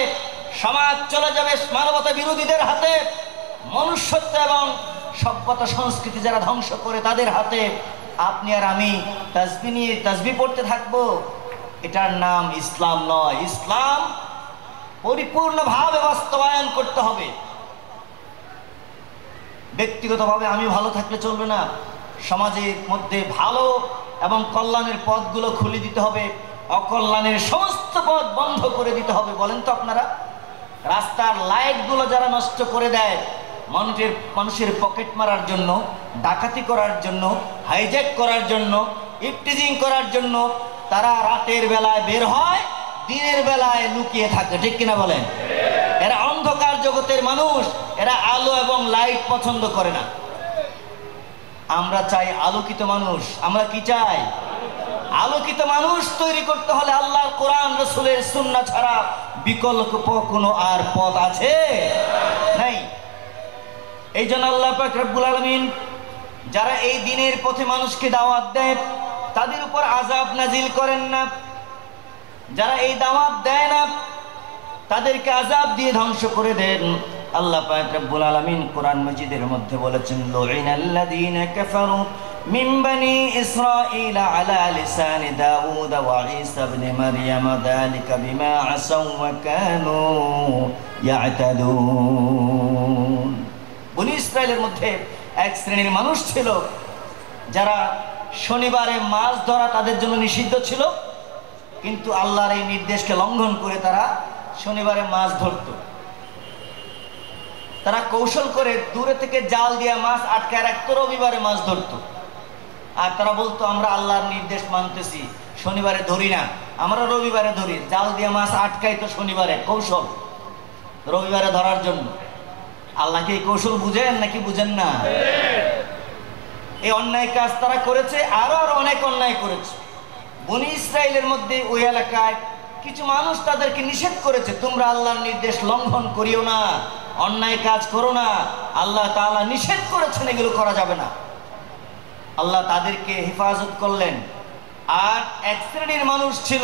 সমাজ চলে যাবে মানবতা বিরোধীদের হাতে, মনুষ্যত্ব এবং সভ্যতা সংস্কৃতি যারা ধ্বংস করে তাদের হাতে। আপনি আর আমি তাসবিহ নিয়ে তাসবিহ পড়তে থাকবো, এটার নাম ইসলাম নয়। ইসলাম পরিপূর্ণভাবে বাস্তবায়ন করতে হবে। ব্যক্তিগতভাবে আমি ভালো থাকলে চলবে না, সমাজের মধ্যে ভালো এবং কল্যাণের পথগুলো খুলে দিতে হবে, অকল্যাণের সমস্ত পথ বন্ধ করে দিতে হবে। বলেন তো আপনারা, রাস্তার লাইটগুলো যারা নষ্ট করে দেয় মানুষের পকেট মারার জন্য, ডাকাতি করার জন্য, হাইজ্যাক করার জন্য, ইফটিজিং করার জন্য, তারা রাতের বেলায় বের হয়, দিনের বেলায় লুকিয়ে থাকে, ঠিক কিনা বলেন? এরা অন্ধকার জগতের মানুষ, এরা আলো এবং লাইট পছন্দ করে না। আমরা চাই আলোকিত মানুষ। আমরা কি চাই? আলোকিত মানুষ তৈরি করতে হলে আল্লাহর কোরআন রাসূলের সুন্নাহ ছাড়া বিকল্প কোনো আর পথ আছে? নাই। এই জন্য আল্লাহ পাক রব্বুল আলামিন যারা এই দিনের পথে মানুষকে দাওয়াত দেয় তাদের উপর আযাব নাজিল করেন না, যারা এই দাওয়াত দেয় না তাদেরকে আযাব দিয়ে ধ্বংস করে দেন। আল্লাহ পাক রব্বুল আলামিন কোরআন মাজিদের মধ্যে বলেছেন, লুইনাল্লাযীনা কাফারু মিন বানি ইসরাঈল আলা লিসানি দাউদ ওয়া ঈসা ইবনে মারইয়াম যালিকা বিমা আসাউ ওয়া কানু ইয়াতাদুন। বনি ইসরাইলের মধ্যে এক শ্রেণীর মানুষ ছিল যারা শনিবারে মাছ ধরা তাদের জন্য নিষিদ্ধ ছিল, কিন্তু আল্লাহর এই নির্দেশকে লঙ্ঘন করে তারা শনিবারে মাছ ধরত। তারা কৌশল করে দূরে থেকে জাল দিয়ে মাছ আটকায় রাখতো, রবিবারে মাছ ধরতো। আর তারা বলতো, আমরা আল্লাহর নির্দেশ মানতেছি, শনিবারে ধরি না, আমরা রবিবারে ধরি। জাল দিয়ে মাছ আটকাইতো শনিবারে, কৌশল রবিবারে ধরার জন্য। আল্লাহকে এই কৌশল বুঝেন নাকি বুঝেন না? এই অন্যায় কাজ তারা করেছে, আরো অনেক অন্যায় করেছে। বনি ইসরাইলের মধ্যে ওই এলাকায় কিছু মানুষ তাদেরকে নিষেধ করেছে, তোমরা আল্লাহর নির্দেশ লঙ্ঘন করিও না, অন্যায় কাজ করো না, আল্লাহ তাআলা নিষেধ করেছেন, এগুলো করা যাবে না। আল্লাহ তাদেরকে হেফাজত করলেন। আর এক শ্রেণীর মানুষ ছিল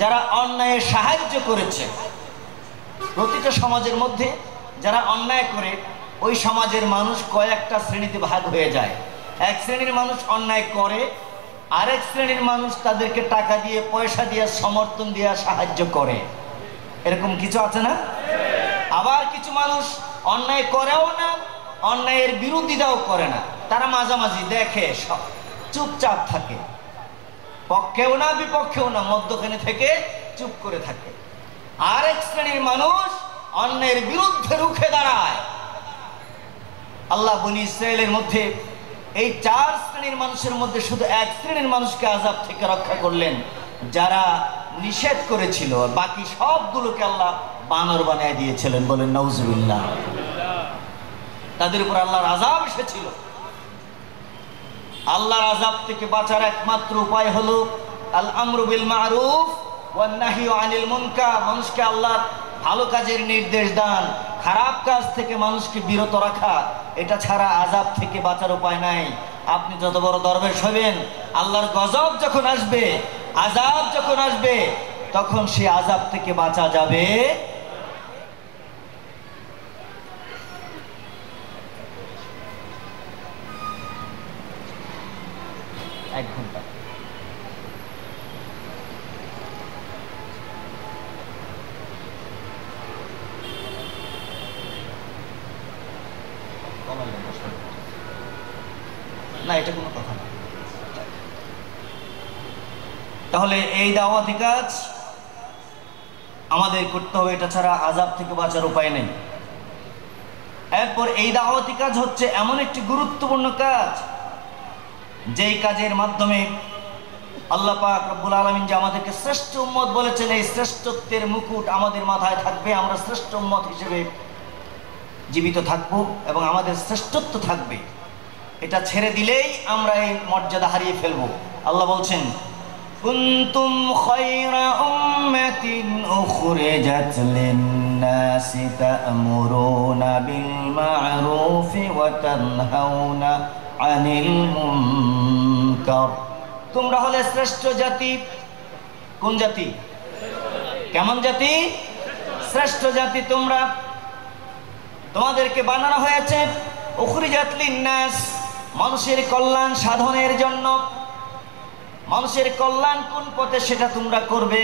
যারা অন্যায়ের সাহায্য করেছে। প্রতিটা সমাজের মধ্যে যারা অন্যায় করে ওই সমাজের মানুষ কয়েকটা শ্রেণীতে ভাগ হয়ে যায়। এক শ্রেণীর মানুষ অন্যায় করে, আরেক শ্রেণীর মানুষ তাদেরকে টাকা দিয়ে, পয়সা দিয়ে, সমর্থন দিয়ে সাহায্য করে। এরকম কিছু আছে না? আবার কিছু মানুষ অন্যায় করেও না, অন্যায়ের বিরোধিতাও করে না, তারা মাঝামাঝি দেখে, চুপচাপ থাকে, পক্ষেও না বিপক্ষেও না, মধ্যখানে থেকে চুপ করে থাকে। আরেক শ্রেণীর মানুষ অন্যায়ের বিরুদ্ধে রুখে দাঁড়ায়। আল্লাহ বনি ইসরাইলের মধ্যে এই চার শ্রেণীর মানুষের মধ্যে শুধু এক শ্রেণীর মানুষকে আযাব থেকে রক্ষা করলেন, যারা নিষেধ করেছিল। বাকি সবগুলোকে আল্লাহ বানর বানিয়ে দিয়েছিলেন। বলেন নাউজুবিল্লাহ। তাদের উপর আল্লাহর আযাব এসেছিল। আল্লাহর আযাব থেকে বাঁচার একমাত্র উপায় হলো আল আমরু বিল মারুফ ওয়ান নাহয়ু আনিল মুনকার। মানুষকে আল্লাহর ভালো কাজের নির্দেশ দান, খারাপ কাজ থেকে মানুষকে বিরত রাখা। এটা ছাড়া আযাব থেকে বাঁচার উপায় নাই। আপনি যত বড় দরবেশ হবেন, আল্লাহর গজব যখন আসবে, আযাব যখন আসবে, তখন সে আযাব থেকে বাঁচা যাবে। এক ঘন্টা না, এটা কোনো কথা না। তাহলে এই দাওয়াতি কাজ আমাদের করতে হবে, এটা ছাড়া আযাব থেকে বাঁচার উপায় নেই। এরপর এই দাওয়াতি কাজ হচ্ছে এমন একটি গুরুত্বপূর্ণ কাজ, যেই কাজের মাধ্যমে আল্লাহ পাক রব্বুল আলামিন যে আমাদেরকে শ্রেষ্ঠ উম্মত বলেছেন, এই শ্রেষ্ঠত্বের মুকুট আমাদের মাথায় থাকবে। আমরা শ্রেষ্ঠ উম্মত হিসেবে জীবিত থাকব এবং আমাদের শ্রেষ্ঠত্ব থাকবে। এটা ছেড়ে দিলেই আমরা এই মর্যাদা হারিয়ে ফেলব। আল্লাহ বলছেন, কুনতুম খায়রা উম্মাতিন উখরিজাত লিন-নাসি তা'মুরুনা বিল মা'রুফি ওয়া তানহাউনা আনিল মুনকার মুনকার। তোমরা হলে শ্রেষ্ঠ জাতি। কোন জাতি? কেমন জাতি? শ্রেষ্ঠ জাতি তোমরা। তোমাদেরকে বানানো হয়েছে উখরিজাত লিন্নাস, মানুষের কল্যাণ সাধনের জন্য। মানুষের কল্যাণ কোন পথে সেটা তোমরা করবে,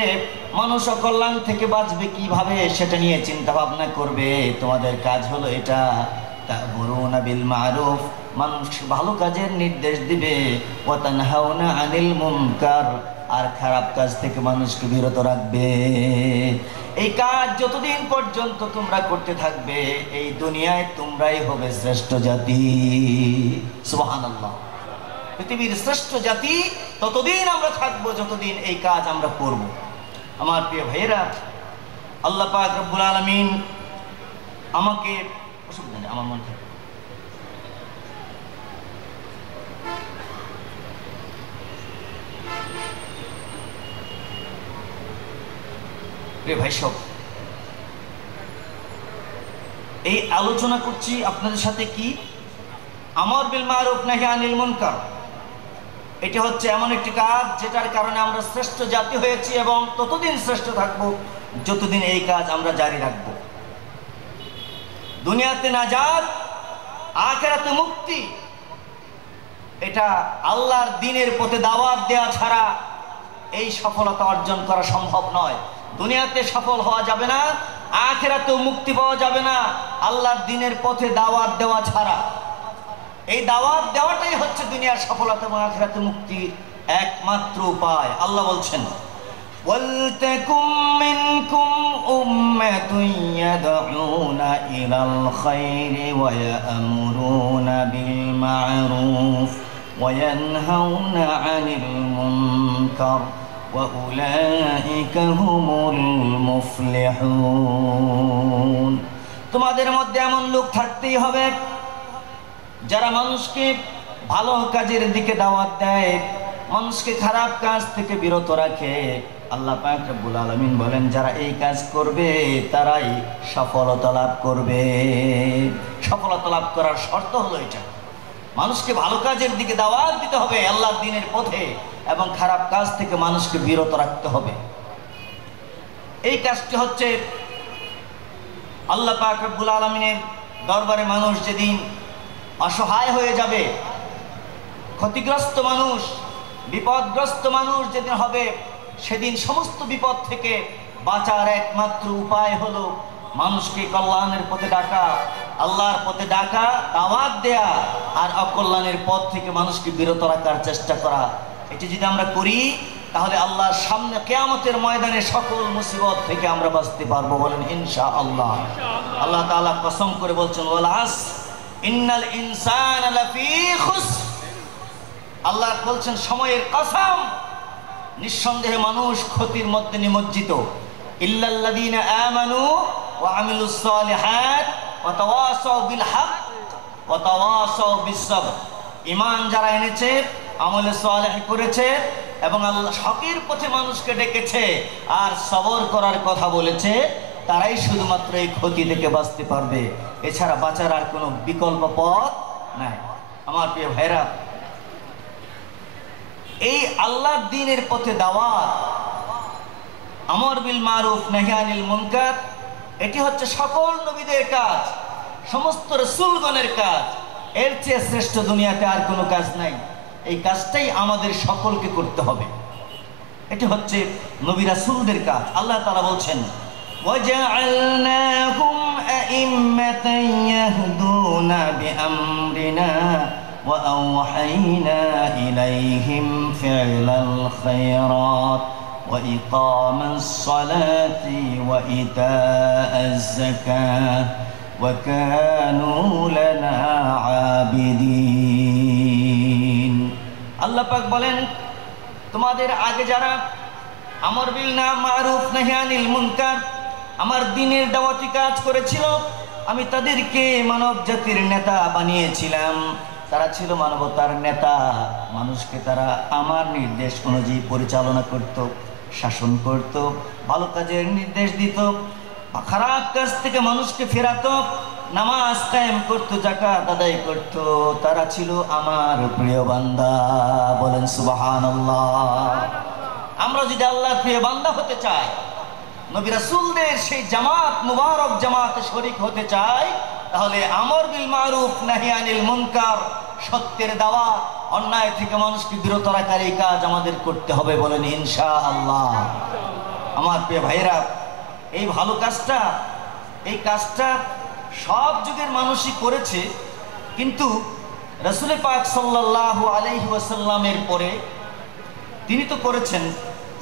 মানুষ অকল্যাণ থেকে বাঁচবে কিভাবে সেটা নিয়ে চিন্তা ভাবনা করবে। তোমাদের কাজ হলো এটা, তা'মুরুনা বিল মা'রুফ, মানুষ ভালো কাজের নির্দেশ দিবে, ওয়া তানহাউনা আনিল মুনকার, আর খারাপ কাজ থেকে মানুষকে বিরত রাখবে। এই কাজ যতদিন পর্যন্ত তোমরা করতে থাকবে, এই দুনিয়ায় তোমরাই হবে শ্রেষ্ঠ জাতি। সুবহানাল্লাহ। পৃথিবীর শ্রেষ্ঠ জাতি ততদিন আমরা থাকবো যতদিন এই কাজ আমরা করব। আমার প্রিয় ভাইয়েরা, আল্লাহ পাক রব্বুল আলামিন আমাকে, অসুবিধা নেই, আমার মন থাকে, প্রিয় ভাই সব, এই আলোচনা করছি আপনাদের সাথে কি আমর বিল মারুফ নাহি আনিল মুনকার। এটা হচ্ছে এমন একটি কাজ যেটার কারণে আমরা শ্রেষ্ঠ জাতি হয়েছি এবং ততদিন শ্রেষ্ঠ থাকবো যতদিন এই কাজ আমরা জারি রাখব। দুনিয়াতে নাজাত, আখিরাতে মুক্তি, এটা আল্লাহর দ্বীনের পথে দাওয়াত দেওয়া ছাড়া এই সফলতা অর্জন করা সম্ভব নয়। দুনিয়াতে সফল হওয়া যাবে না, আখিরাতেও মুক্তি পাওয়া যাবে না আল্লাহর দ্বীনের পথে দাওয়াত দেওয়া ছাড়া। এই দাওয়াত দেওয়াটাই হচ্ছে দুনিয়ার সফলতা এবং আখিরাতে মুক্তির একমাত্র উপায়। আল্লাহ বলছেন, ওয়ালতাকুম মিনকুম উম্মাতুন ইয়াদউনা ইলাল খায়রি ওয়া ইয়া'মুরুনা বিল মা'রুফ ওয়া ইয়ানহাউনা আনিল মুনকার ওয়া উলাইকা হুমুল মুফলিহুন। তোমাদের মধ্যে এমন লোক থাকতেই হবে যারা মানুষকে ভালো কাজের দিকে দাওয়াত দেয়, মানুষকে খারাপ কাজ থেকে বিরত রাখে। আল্লাহ পাক রব্বুল আলামিন বলেন, যারা এই কাজ করবে তারাই সফলতা লাভ করবে। সফলতা লাভ করার শর্ত হলো এটা, মানুষকে ভালো কাজের দিকে দাওয়াত দিতে হবে আল্লাহর দ্বীনের পথে, এবং খারাপ কাজ থেকে মানুষকে বিরত রাখতে হবে। এই কাজটি হচ্ছে আল্লাহ পাক রব্বুল আলামিনের দরবারে মানুষ যেদিন অসহায় হয়ে যাবে, ক্ষতিগ্রস্ত মানুষ, বিপদগ্রস্ত মানুষ যেদিন হবে, সেদিন সমস্ত বিপদ থেকে বাঁচার একমাত্র উপায় হলো মানুষকে কল্যাণের পথে ডাকা, আল্লাহর পথে ডাকা, দাওয়াত দেয়া, আর অকল্যাণের পথ থেকে মানুষকে বিরত রাখার চেষ্টা করা। এটি যদি আমরা করি তাহলে আল্লাহর সামনে কিয়ামতের ময়দানে সকল মুসিবত থেকে আমরা বাঁচতে পারবো। বলেন ইনশাআল্লাহ। আল্লাহ তাআলা কসম করে বলছেন, ওয়াল আসর ইন্নাল ইনসানা লাফি খুসর। আল্লাহ বলছেন সময়ের কসম, নিঃসন্দেহে মানুষ ক্ষতির মধ্যে নিমজ্জিত। ইল্লাল্লাযীনা আমানু ওয়া আমিলুস সালিহাত ওয়া তাওয়াসাউ বিল হক ওয়া তাওয়াসাউ বিস সাবর। ঈমান যারা এনেছে, আমলে সালেহ করেছে এবং আল্লাহ হকের পথে মানুষকে ডেকেছে আর সবর করার কথা বলেছে, তারাই শুধুমাত্র এই ক্ষতি থেকে বাঁচতে পারবে। এছাড়া বাঁচার আর কোনো বিকল্প পথ নাই। আমার প্রিয় ভাইরা, এই আল্লাহর দ্বীনের পথে দাওয়াত, আমর বিল মারুফ নাহি আনিল মুনকার, এটি হচ্ছে সকল নবীদের কাজ, সমস্ত রাসূলগণের কাজ। এর চেয়ে শ্রেষ্ঠ দুনিয়াতে আর কোনো কাজ নাই। এই কাজটাই আমাদের সকলকে করতে হবে। এটি হচ্ছে নবী রাসূলদের কাজ। আল্লাহ তাআলা বলছেন, وَجَعَلْنَاهُمْ أَئِمَّةً يَهْدُونَ بِأَمْرِنَا وَأَوْحَيْنَا إِلَيْهِمْ فِعْلَ الْخَيْرَاتِ وَإِقَامَ الصَّلَاةِ وَإِيتَاءَ الزَّكَاةِ وَكَانُوا لَنَا عَابِدِينَ। আল্লাহ পাক বলেন, তোমাদের আগে যারা আমর বিল মারুফ নাহি আনিল মুনকার, আমার দ্বীনের দাওয়াতি কাজ করেছিল, আমি তাদেরকে মানব জাতির নেতা বানিয়েছিলাম। তারা ছিল মানবতার নেতা। মানুষকে তারা আমার নির্দেশ অনুযায়ী পরিচালনা করত, শাসন করত, ভালো কাজের নির্দেশ দিত, খারাপ কাজ থেকে মানুষকে ফেরাতো, নামাজ কায়েম করতো, যাকাত আদায় করতো, তারা ছিল আমার প্রিয় বান্দা। বলেন সুবহানাল্লাহ। আমরা যদি আল্লাহর প্রিয় বান্দা হতে চাই, নবী রাসূলদের সেই জামাত, মুবারক জামাতে শরীক হতে চাই, তাহলে আমর বিল মারুফ নাহি আনিল মুনকার, সত্যের দাওয়াত, অন্যায় থেকে মানুষকে বিরত রাখার এই কাজ আমাদের করতে হবে। বলেন ইনশাআল্লাহ। আমার প্রিয় ভাইরা, এই ভালো কাজটা, এই কাজটা সব যুগের মানুষই করেছে, কিন্তু রাসূল পাক সাল্লাল্লাহু আলাইহি ওয়াসাল্লামের পরে তিনি তো করেছেন,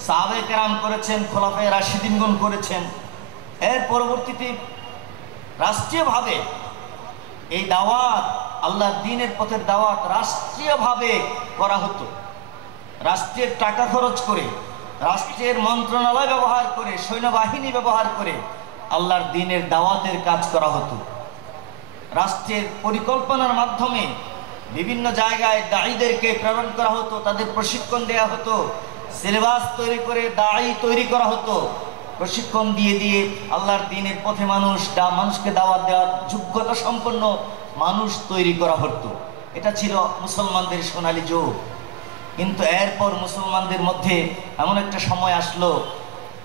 সাহাবায়ে কেরাম করেছেন, খোলাফায়ে রাশিদিনগণ করেছেন, এর পরবর্তীতে রাষ্ট্রীয়ভাবে এই দাওয়াত, আল্লাহর দ্বীনের পথের দাওয়াত রাষ্ট্রীয়ভাবে করা হতো। রাষ্ট্রের টাকা খরচ করে, রাষ্ট্রের মন্ত্রণালয় ব্যবহার করে, সৈন্যবাহিনী ব্যবহার করে আল্লাহর দ্বীনের দাওয়াতের কাজ করা হতো। রাষ্ট্রের পরিকল্পনার মাধ্যমে বিভিন্ন জায়গায় দায়ীদেরকে প্রেরণ করা হতো, তাদের প্রশিক্ষণ দেওয়া হতো, সিলেবাস তৈরি করে দায়ী তৈরি করা হতো, প্রশিক্ষণ দিয়ে দিয়ে আল্লাহর দ্বীনের পথে মানুষকে দাওয়াত দেওয়ার যোগ্যতা সম্পন্ন মানুষ তৈরি করা হতো। এটা ছিল মুসলমানদের সোনালী যুগ। কিন্তু এরপর মুসলমানদের মধ্যে এমন একটা সময় আসলো,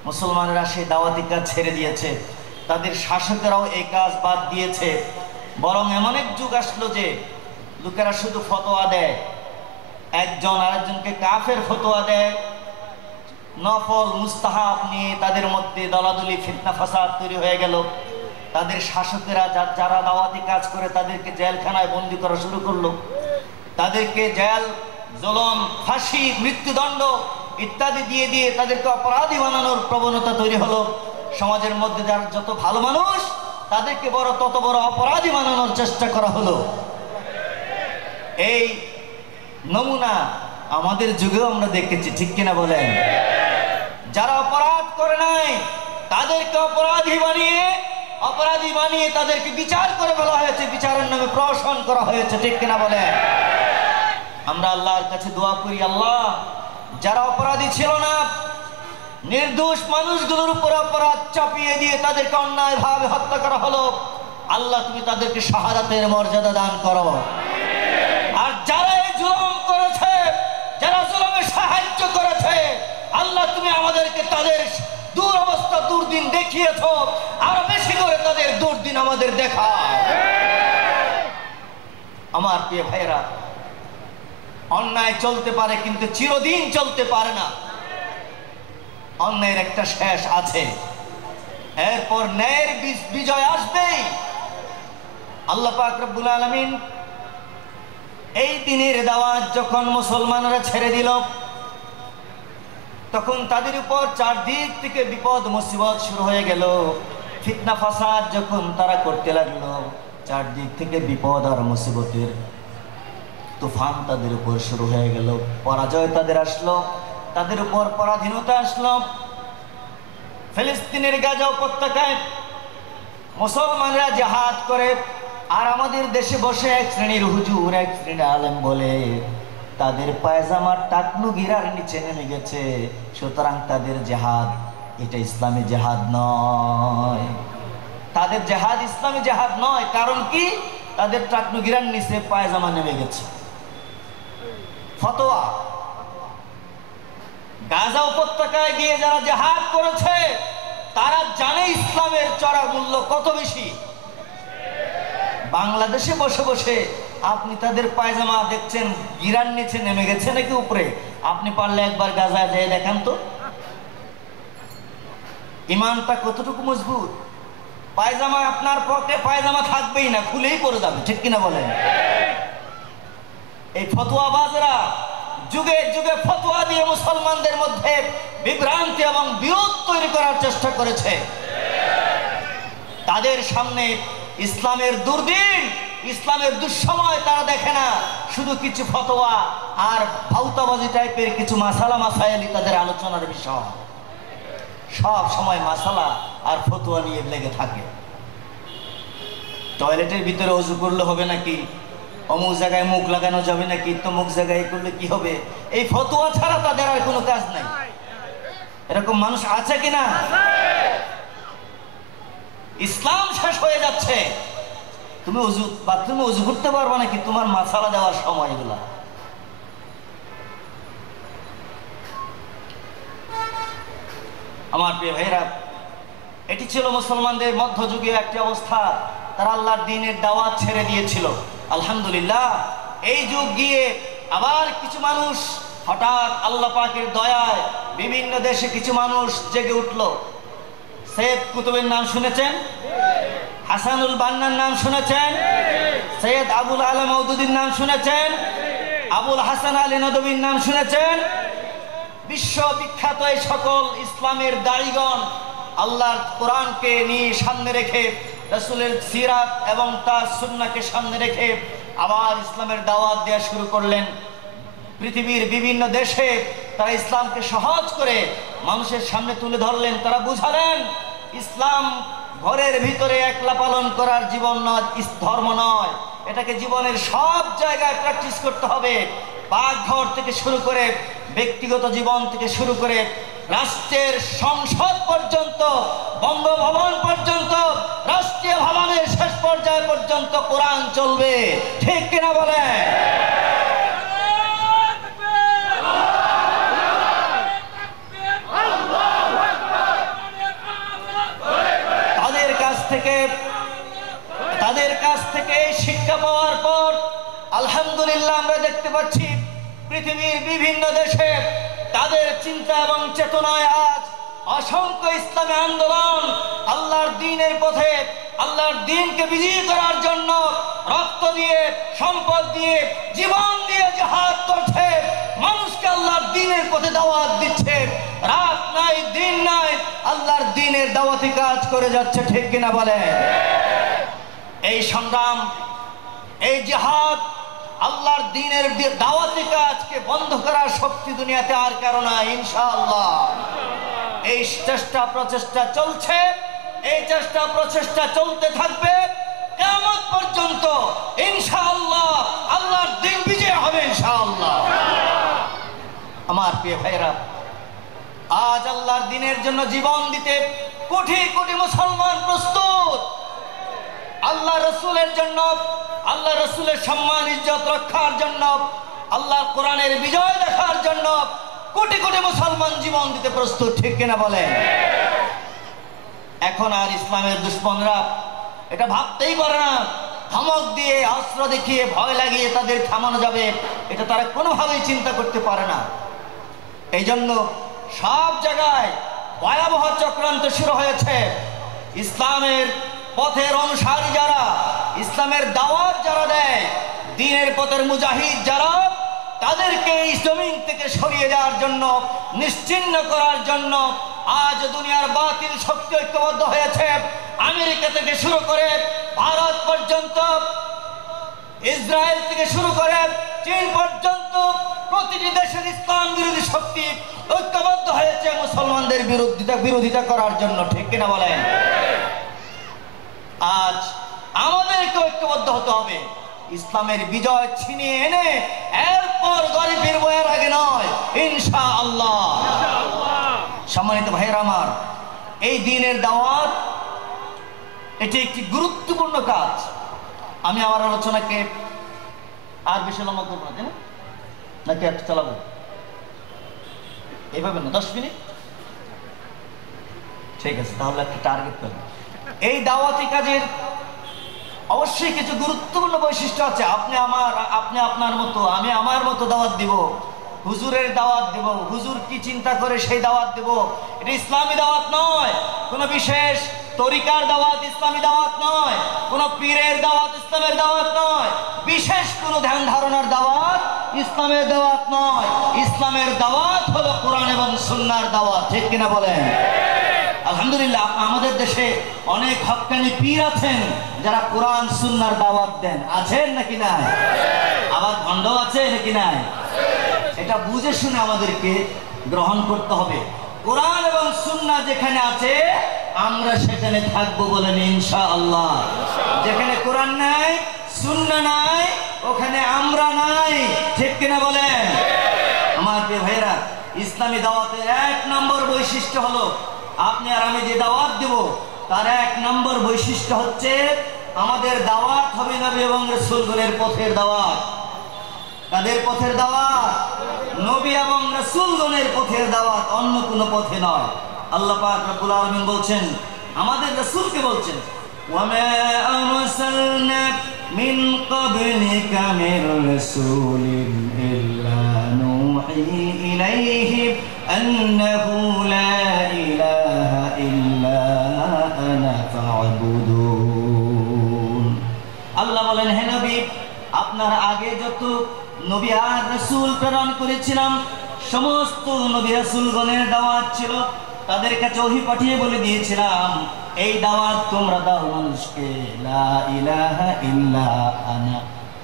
মুসলমানেরা সেই দাওয়াতি কাজ ছেড়ে দিয়েছে, তাদের শাসকেরাও এই কাজ বাদ দিয়েছে। বরং এমন এক যুগ আসলো যে লোকেরা শুধু ফতোয়া দেয়, একজন আরেকজনকে কাফের ফতোয়া দেয়, নফল মুস্তাহাব নিয়ে তাদের মধ্যে দলাদলি, ফিতনা ফাসাদ তৈরি হয়ে গেল। তাদের শাসকেরা যারা দাওয়াতি কাজ করে তাদেরকে জেলখানায় বন্দী করা শুরু করলো, তাদেরকে জেল, জুলুম, ফাঁসি, মৃত্যুদণ্ড ইত্যাদি দিয়ে দিয়ে তাদেরকে অপরাধী বানানোর প্রবণতা তৈরি হলো। সমাজের মধ্যে যারা যত ভালো মানুষ তাদেরকে তত বড় অপরাধী বানানোর চেষ্টা করা হলো। এই নমুনা আমাদের যুগেও আমরা দেখেছি, ঠিক কিনা বলেন? যারা অপরাধ করে নাই তাদেরকে অপরাধী বানিয়ে তাদেরকে বিচার করে বলা হয়েছে, বিচারের নামে প্রহসন করা হয়েছে, ঠিক কিনা বলেন? আমরা আল্লাহর কাছে দোয়া করি, আল্লাহ যারা অপরাধী ছিল না, নির্দোষ মানুষগুলোর উপর অপরাধ চাপিয়ে দিয়ে তাদেরকে অন্যায়ভাবে হত্যা করা হলো, আল্লাহ তুমি তাদেরকে শাহাদাতের মর্যাদা দান করো। আর যারা এই জুলুম করেছে, যারা জুলুমে সাহায্য করেছে, আল্লাহ তুমি আমাদেরকে তাদের দুরবস্থা, দুর্দিন দেখিয়েছো, আরো বেশি করে তাদের দুর্দিন আমাদের দেখা। আমার প্রিয় ভাইয়েরা, অন্যায় চলতে পারে কিন্তু চিরদিন চলতে পারে না। অন্যায়ের একটা শেষ আছে, এরপর ন্যায়ের বিজয় আসবেই। আল্লাহ পাক রব্বুল আলামিন এই দিনের দাওয়াত যখন মুসলমানরা ছেড়ে দিল, তখন তাদের উপর চারদিক থেকে বিপদ মুসিবত শুরু হয়ে গেল। ফিতনা ফাসাদ যখন তারা করতে লাগলো, চারদিক থেকে বিপদ আর মুসিবতের তুফান তাদের উপর শুরু হয়ে গেল। পরাজয় তাদের আসলো, তাদের উপর পরাধীনতা আসলো। ফিলিস্তিনের গাজা উপত্যকায় মুসলমানরা জিহাদ করে, আর আমাদের দেশে বসে এক শ্রেণীর হুজুর, এক শ্রেণীর আলেম বলে তাদের পায়জামার টাকনু গিরার নিচে নেমে গেছে, সুতরাং তাদের জিহাদ এটা ইসলামী জিহাদ নয়। তাদের জিহাদ ইসলামী জিহাদ নয়। কারণ কি? তাদের টাকনু গিরার নিচে পায়জামা নেমে গেছে। ফতোয়া। গাজা উপত্যকায় গিয়ে যারা জিহাদ করেছে তারা জানে ইসলামের চড়া মূল্য কত বেশি। বাংলাদেশে বসে বসে আপনি তাদের পায়জামা দেখছেন গিরার নিচে নেমে গেছে নাকি উপরে? আপনি পারলে একবার গাজায় যেয়ে দেখান তো ইমানটা কতটুকু মজবুত। পায়জামা আপনার পকেটে পায়জামা থাকবেই না, খুলেই পড়ে যাবে, ঠিক কিনা বলেন? এই ফতোয়াবাজরা যুগে যুগে ফতোয়া দিয়ে মুসলমানদের মধ্যে বিভ্রান্তি এবং বিরোধ তৈরি করার চেষ্টা করেছে। তাদের সামনে ইসলামের দুর্দিন, ইসলামের দুঃসময় তারা দেখে না, শুধু কিছু ফতোয়া আর ভাউতাবাজি টাইপের কিছু মাসালা মাসাইলি তাদের আলোচনার বিষয়। সব সময় মাসালা আর ফতোয়া নিয়ে লেগে থাকে। টয়লেটের ভিতরে ওযু করলে হবে নাকি, অমুক জায়গায় মুখ লাগানো যাবে নাকি, তমুক জায়গায় করলে কি হবে, এই ফতোয়া ছাড়া তাদের আর কোনো কাজ নাই। এরকম মানুষ আছে কিনা? ইসলাম শেষ হয়ে যাচ্ছে, তুমি বাথরুমে উজু করতে পারবা নাকি তোমার মাসালা দেওয়ার সময়? এগুলা আমার প্রিয় ভাইরা, এটি ছিল মুসলমানদের মধ্যযুগীয় একটি অবস্থা। তারা আল্লাহর দ্বীনের দাওয়াত ছেড়ে দিয়েছিল। আলহামদুলিল্লাহ, এই যুগ গিয়ে আবার কিছু মানুষ হঠাৎ আল্লাহ পাকের দয়ায় বিভিন্ন দেশে কিছু মানুষ জেগে উঠল। সৈয়দ কুতুবের নাম শুনেছেন? হাসানুল বান্নার নাম শুনেছেন? সৈয়দ আবুল আলা মওদুদীর নাম শুনেছেন? আবুল হাসান আলী নদভীর নাম শুনেছেন? বিশ্ববিখ্যাত এই সকল ইসলামের দাড়িগণ আল্লাহর কোরআনকে নিয়ে সামনে রেখে, রাসূলের সিরাত এবং তার সুন্নাহকে সামনে রেখে আবার ইসলামের দাওয়াত দেওয়া শুরু করলেন। পৃথিবীর বিভিন্ন দেশে তারা ইসলামকে সহজ করে মানুষের সামনে তুলে ধরলেন। তারা বুঝালেন ইসলাম ঘরের ভিতরে একলা পালন করার জীবন নয়, ধর্ম নয়, এটাকে জীবনের সব জায়গায় প্র্যাকটিস করতে হবে। পাকঘর থেকে শুরু করে, ব্যক্তিগত জীবন থেকে শুরু করে, রাষ্ট্রের সংসদ পর্যন্ত, বঙ্গভবন পর্যন্ত, রাষ্ট্রীয় ভবনের শেষ পর্যায় পর্যন্ত কোরআন চলবে। ঠিক কিনা বলেন? তাদের কাছ থেকে শিক্ষা পাওয়ার পর আলহামদুলিল্লাহ আমরা দেখতে পাচ্ছি পৃথিবীর বিভিন্ন দেশে তাদের চিন্তা এবং চেতনায় আজ অসংখ্য ইসলামী আন্দোলন আল্লাহর দ্বীনের পথে, আল্লাহর দ্বীনকে বিজয়ী করার জন্য রক্ত দিয়ে, সম্পদ দিয়ে, জীবন দিয়ে জিহাদ করছে। মানুষকে আল্লাহর দ্বীনের পথে দাওয়াত দিচ্ছে। রাত নাই, দিন নাই, আল্লাহর দ্বীনের দাওয়াতি কাজ করে যাচ্ছে। ঠিক কিনা বলে? এই সংগ্রাম, এই জিহাদ, আল্লাহর দ্বীনের দাওয়াতি কাজকে বন্ধ করার শক্তি দুনিয়াতে আর কারো নাই। ইনশাআল্লাহ এই চেষ্টা প্রচেষ্টা চলছে, এই চেষ্টা প্রচেষ্টা চলতে থাকবে কিয়ামত পর্যন্ত। ইনশাআল্লাহ আল্লাহর দ্বীন বিজয় হবে ইনশাআল্লাহ। আমার প্রিয় ভাইরা, আজ আল্লাহর দ্বীনের জন্য জীবন দিতে কোটি কোটি মুসলমান প্রস্তুত। আল্লাহ রসুলের জন্য, আল্লাহ রসুলের সম্মান ইজ্জত রক্ষার জন্য, আল্লাহ কোরআনের বিজয় দেখার জন্য কোটি কোটি মুসলমান জীবন দিতে প্রস্তুত। ঠিক কিনা বলেন? এখন আর ইসলামের দুশ্মনরা এটা ভাবতেই পারে না ধমক দিয়ে, অস্ত্র দেখিয়ে, ভয় লাগিয়ে তাদের থামানো যাবে, এটা তারা কোনোভাবেই চিন্তা করতে পারে না। এই জন্য সব জায়গায় ভয়াবহ চক্রান্ত শুরু হয়েছে। ইসলামের পথের অনুসারী যারা, ইসলামের দাওয়াত যারা দেয়, দ্বীনের পথের মুজাহিদ যারা, তাদেরকে এই জমিন থেকে সরিয়ে যাওয়ার জন্য, নিশ্চিহ্ন করার জন্য আজ দুনিয়ার বাতিল শক্তি ঐক্যবদ্ধ হয়েছে। আমেরিকা থেকে শুরু করে ভারত পর্যন্ত, ইসরায়েল থেকে শুরু করে চীন পর্যন্ত প্রতিটি দেশের ইসলাম বিরোধী শক্তি ঐক্যবদ্ধ হয়েছে মুসলমানদের বিরোধিতা করার জন্য। ঠিক কিনা বলেন? আজ আমাদেরকে ঐক্যবদ্ধ হতে হবে, ইসলামের বিজয় ছিনিয়ে এনে এরপর গড়ে ফিরবো, এর আগে নয় ইনশাআল্লাহ। সম্মানিত ভাইয়েরা আমার, এই দ্বীনের দাওয়াত এটি একটি গুরুত্বপূর্ণ কাজ। আমি আমার আলোচনাকে আর বেশি লম্বা করবো না, নাকি একটু চালাবো? এইভাবে না, 10 মিনিট? ঠিক আছে, তাহলে একটা টার্গেট করবো। এই দাওয়াতি কাজের অবশ্যই কিছু গুরুত্বপূর্ণ বৈশিষ্ট্য আছে। আপনি আপনার মতো, আমি আমার মতো দাওয়াত দিব, হুজুরের দাওয়াত দেব, হুজুর কি চিন্তা করে সেই দাওয়াত দেব। এটা ইসলামী দাওয়াত নয়, কোনো বিশেষ তরিকার দাওয়াত ইসলামী দাওয়াত নয়, কোনো পীরের দাওয়াত ইসলামের দাওয়াত নয়, বিশেষ কোনো ধ্যান ধারণার দাওয়াত ইসলামের দাওয়াত নয়। ইসলামের দাওয়াত হলো কোরআন এবং সুন্নাহর দাওয়াত। ঠিক কিনা বলেন? আলহামদুলিল্লাহ, আমাদের দেশে অনেক হক্কানি পীর আছেন যারা কোরআন সুন্নাহর দাওয়াত দেন। আছেন নাকি নাই? আবার ভণ্ড আছে নাকি নাই? এটা বুঝে শুনে আমাদেরকে গ্রহণ করতে হবে। কোরআন এবং সুন্নাহ যেখানে আছে আমরা সেখানে থাকবো বলেন ইনশাআল্লাহ। যেখানে কোরআন নাই, সুন্নাহ নাই, ওখানে আমরা নাই। ঠিক কিনা বলেন? আমার প্রিয় ভাইরা, ইসলামী দাওয়াতের 1 নম্বর বৈশিষ্ট্য হলো, আপনি আর আমি যে দাওয়াত দেব তার 1 নম্বর বৈশিষ্ট্য হচ্ছে আমাদের দাওয়াত হবে নবী এবং রাসূলগণের পথের দাওয়াত। কাদের পথের দাওয়াত? নবী এবং রাসূলগণের পথের দাওয়াত, অন্য কোনো পথে নয়। আল্লাহ পাক রব্বুল আলামিন বলছেন, আমাদের রাসূলকে বলছেন, ওয়ামা আরসালনা মিন ক্বাবলিকা মির রাসূলিন ইল্লা নূহি ইলাইহি আন্নাহু লা ইলাহা ইল্লা আনা ফা'বুদুন। আল্লাহ বলেন, হে নবী, আপনার আগে যত নবী আর রাসূল প্রেরণ করেছিলাম, সমস্ত নবী রাসূলগণের দাওয়াত ছিল, তাদের কাছে ওহী পাঠিয়ে বলে দিয়েছিলাম, এই দাওয়াত তোমরা দাও মানুষকে, লা ইলাহা ইল্লা আনা,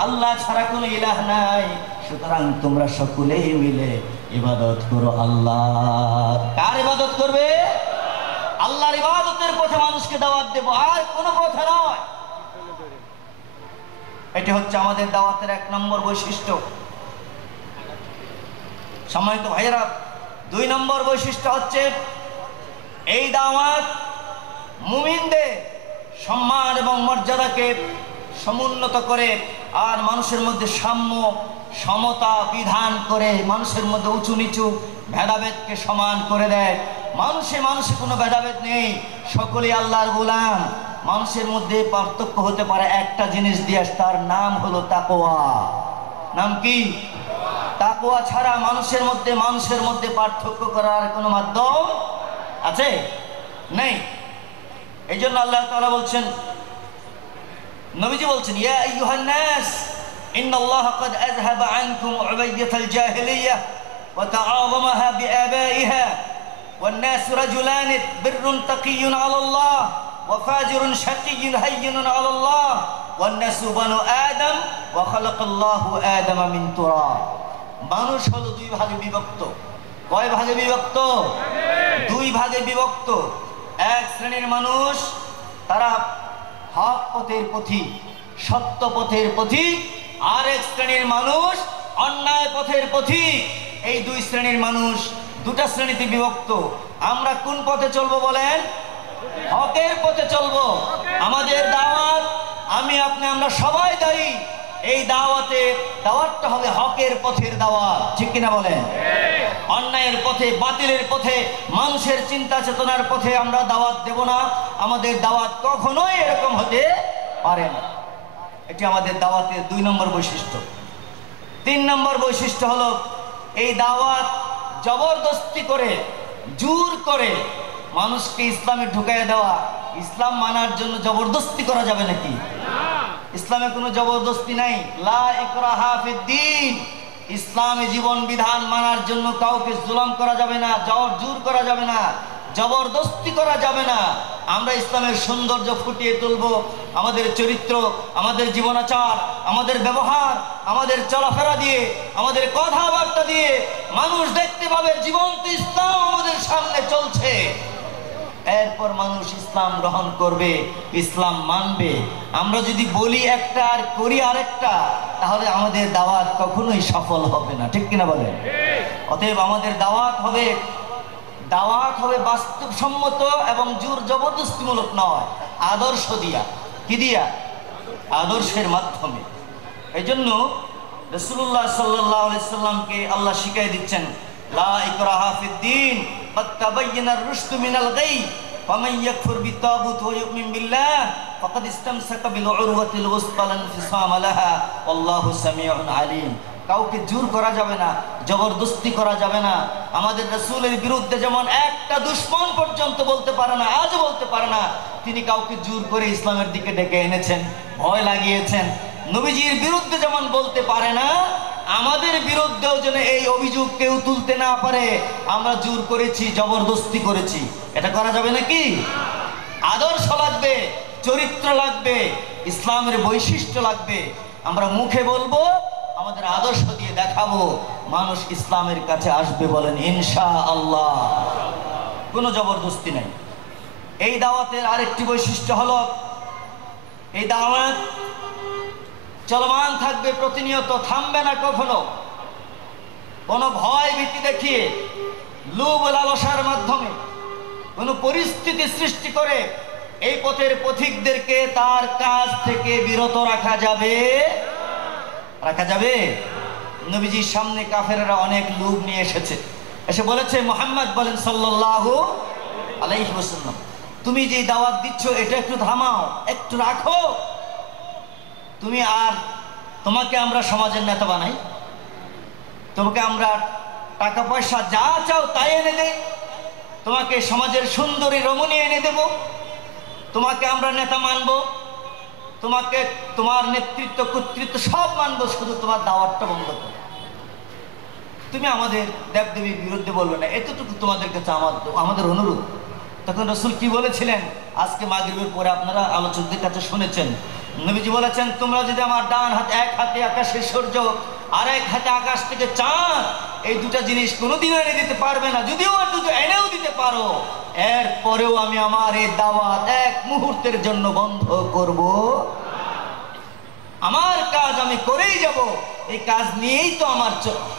আল্লাহ ছাড়া কোনো ইলাহ নাই, সুতরাং তোমরা সকলেই মিলে ইবাদত করো আল্লাহ। কার ইবাদত করবে? আল্লাহর ইবাদতের পথে মানুষকে দাওয়াত দেব, আর কোনো পথে নয়। এটি হচ্ছে আমাদের দাওয়াতের 1 নম্বর বৈশিষ্ট্য। সম্মানিত ভাইয়েরা, 2 নম্বর বৈশিষ্ট্য হচ্ছে এই দাওয়াত মুমিনদের সম্মান এবং মর্যাদাকে সমুন্নত করে আর মানুষের মধ্যে সাম্য সমতা বিধান করে, মানুষের মধ্যে উঁচু নিচু ভেদাভেদকে সমান করে দেয়। মানুষে কোনো ভেদাভেদ নেই, সকলেই আল্লাহর গোলাম। মানুষের মধ্যে পার্থক্য হতে পারে একটা জিনিস দিয়ে, তার নাম হলো তাকওয়া। নাম কি? তাকওয়া ছাড়া মানুষের মধ্যে পার্থক্য করার কোনো মাধ্যম আছে? নেই। এই জন্য আল্লাহ তাআলা বলছেন, নবীজি বলছেন, ইয়া আইয়ুহান নাস ইন্নাল্লাহা ক্বাদ আযহাবা আনকুম উবাইয়াতাল জাহিলিয়াহ ওয়া তাআযামাহা বিআবাইহা ওয়ান নাস রাজুলান বিররুন তাকিয়্যুন আলাল্লাহ ওয়া ফাজিরুন শাকিয়্যুন হায়্যিনুন আলাল্লাহ ওয়ান নাসু বানু আদম ওয়া খালাকাল্লাহু আদামা মিন তুরাব। মানুষ হলো 2 ভাগে বিভক্ত। কয় ভাগে বিভক্ত? 2 ভাগে বিভক্ত। এক শ্রেণীর মানুষ, তারা হক পথের পথিক, সত্য পথের পথিক। আর এক শ্রেণীর মানুষ অন্যায় পথের পথিক। এই 2 শ্রেণীর মানুষ 2টা শ্রেণীতে বিভক্ত। আমরা কোন পথে চলবো বলেন? হকের পথে চলবো। আমাদের দাওয়াত, আমি আপনি আমরা সবাই দায়ী। এই দাওয়াতটা হবে হকের পথের দাওয়াত, ঠিক কিনা বলেন? অন্যায়ের পথে, বাতিলের পথে, মানুষের চিন্তা চেতনার পথে আমরা দাওয়াত দেব না। আমাদের দাওয়াত কখনোই এরকম হতে পারে না। এটি আমাদের দাওয়াতের 2 নম্বর বৈশিষ্ট্য। 3 নম্বর বৈশিষ্ট্য হলো, এই দাওয়াত জবরদস্তি করে, জোর করে মানুষকে ইসলামে ঢুকাইয়া দেওয়া। ইসলাম মানার জন্য জবরদস্তি করা যাবে নাকি? ইসলামে কোনো জবরদস্তি নাই। লা ইকরাহা ফিদ্দীন। ইসলামে জীবন বিধান মানার জন্য কাউকে জুলুম করা যাবে না, জোর করা যাবে না, জবরদস্তি করা যাবে না। আমরা ইসলামের সৌন্দর্য ফুটিয়ে তুলব আমাদের চরিত্র, আমাদের জীবনাচার, আমাদের ব্যবহার, আমাদের চলাফেরা দিয়ে, আমাদের কথাবার্তা দিয়ে। মানুষ দেখতে পাবে জীবন্ত ইসলাম আমাদের সামনে চলছে। এরপর মানুষ ইসলাম গ্রহণ করবে, ইসলাম মানবে। আমরা যদি বলি একটা আর করি আরেকটা, তাহলে আমাদের দাওয়াত কখনোই সফল হবে না, ঠিক কিনা বলেন? অতএব আমাদের দাওয়াত হবে বাস্তবসম্মত এবং জোর জবরদস্তিমূলক নয়, আদর্শ দিয়া। কি দিয়া? আদর্শের মাধ্যমে। এই জন্য রাসূলুল্লাহ সাল্লাল্লাহু আলাইহি সাল্লামকে আল্লাহ শিখিয়ে দিচ্ছেন, লা ইকরাহা ফিদ্দীন ক্বাদ তাবায়্যানার রুশদু মিনাল গাই ফামান ইয়াকফুর বিত্তাগুত ওয়া ইউমিন বিল্লাহ ফাকাদ ইসতামসাকা বিল উরওয়াতিল ওয়াসকা লা ইনফিসামা লাহা আল্লাহু সামিউন আলিম। কাউকে জোর করা যাবে না, জবরদস্তি করা যাবে না। আমাদের রাসূলের বিরুদ্ধে যেমন একটা দুশমন পর্যন্ত বলতে পারে না, আজও বলতে পারে না, তিনি কাউকে জোর করে ইসলামের দিকে ডেকে এনেছেন, ভয় লাগিয়েছেন। নবীজির বিরুদ্ধে যেমন বলতে পারে না, আমাদের বিরুদ্ধেও যেন এই অভিযোগ কেউ তুলতে না পারে আমরা জোর করেছি, জবরদস্তি করেছি। এটা করা যাবে নাকি? আদর্শ লাগবে, চরিত্র লাগবে, ইসলামের বৈশিষ্ট্য লাগবে। আমরা মুখে বলবো, আমাদের আদর্শ দিয়ে দেখাবো, মানুষ ইসলামের কাছে আসবে, বলেন ইনশাআল্লাহ। কোনো জবরদস্তি নাই। এই দাওয়াতের আরেকটি বৈশিষ্ট্য হলো, এই দাওয়াত চলমান থাকবে প্রতিনিয়ত, থামবে না কখনো। কোনো ভয় ভীতি দেখিয়ে, লোভ লালসার মাধ্যমে, কোনো পরিস্থিতি সৃষ্টি করে এই পথের পথিকদেরকে তার কাজ থেকে বিরত রাখা যাবে? নবীজির সামনে কাফেররা অনেক লোক নিয়ে এসে বলেছে, মুহাম্মদ বলেন সাল্লাল্লাহু আলাইহি ওয়াসাল্লাম, তুমি যে দাওয়াত দিচ্ছ এটা একটু থামাও, একটু রাখো। তোমাকে আমরা সমাজের নেতা বানাই, তোমাকে আমরা টাকা পয়সা যা চাও তাই এনে দেই, তোমাকে সমাজের সুন্দরী রমণী এনে দেব, তোমাকে আমরা নেতা মানব, তোমাকে তোমার নেতৃত্ব কর্তৃত্ব সব মানবো, শুধু তোমার দাওয়াতটা বন্ধ করো। তুমি আমাদের দেবদেবীর বিরুদ্ধে বলবে না, এতটুকু তোমাদের কাছে আমাদের অনুরোধ। তখন রাসূল কি বলেছিলেন? আজকে মাগরিবের পরে আপনারা আলোচকদের কাছে শুনেছেন, নবীজি বলেছেন, তোমরা যদি আমার ডান হাতে, এক হাতে আকাশের সূর্য আর এক হাতে আকাশ থেকে চাঁদ, এই দুটা জিনিস কোনোদিন এনে দিতে পারবে না, যদিও দুটো এনেও দিতে পারো, এরপরেও আমি আমার এই দাওয়াত এক মুহূর্তের জন্য বন্ধ করব। আমার কাজ আমি করেই যাব, এই কাজ নিয়েই তো আমার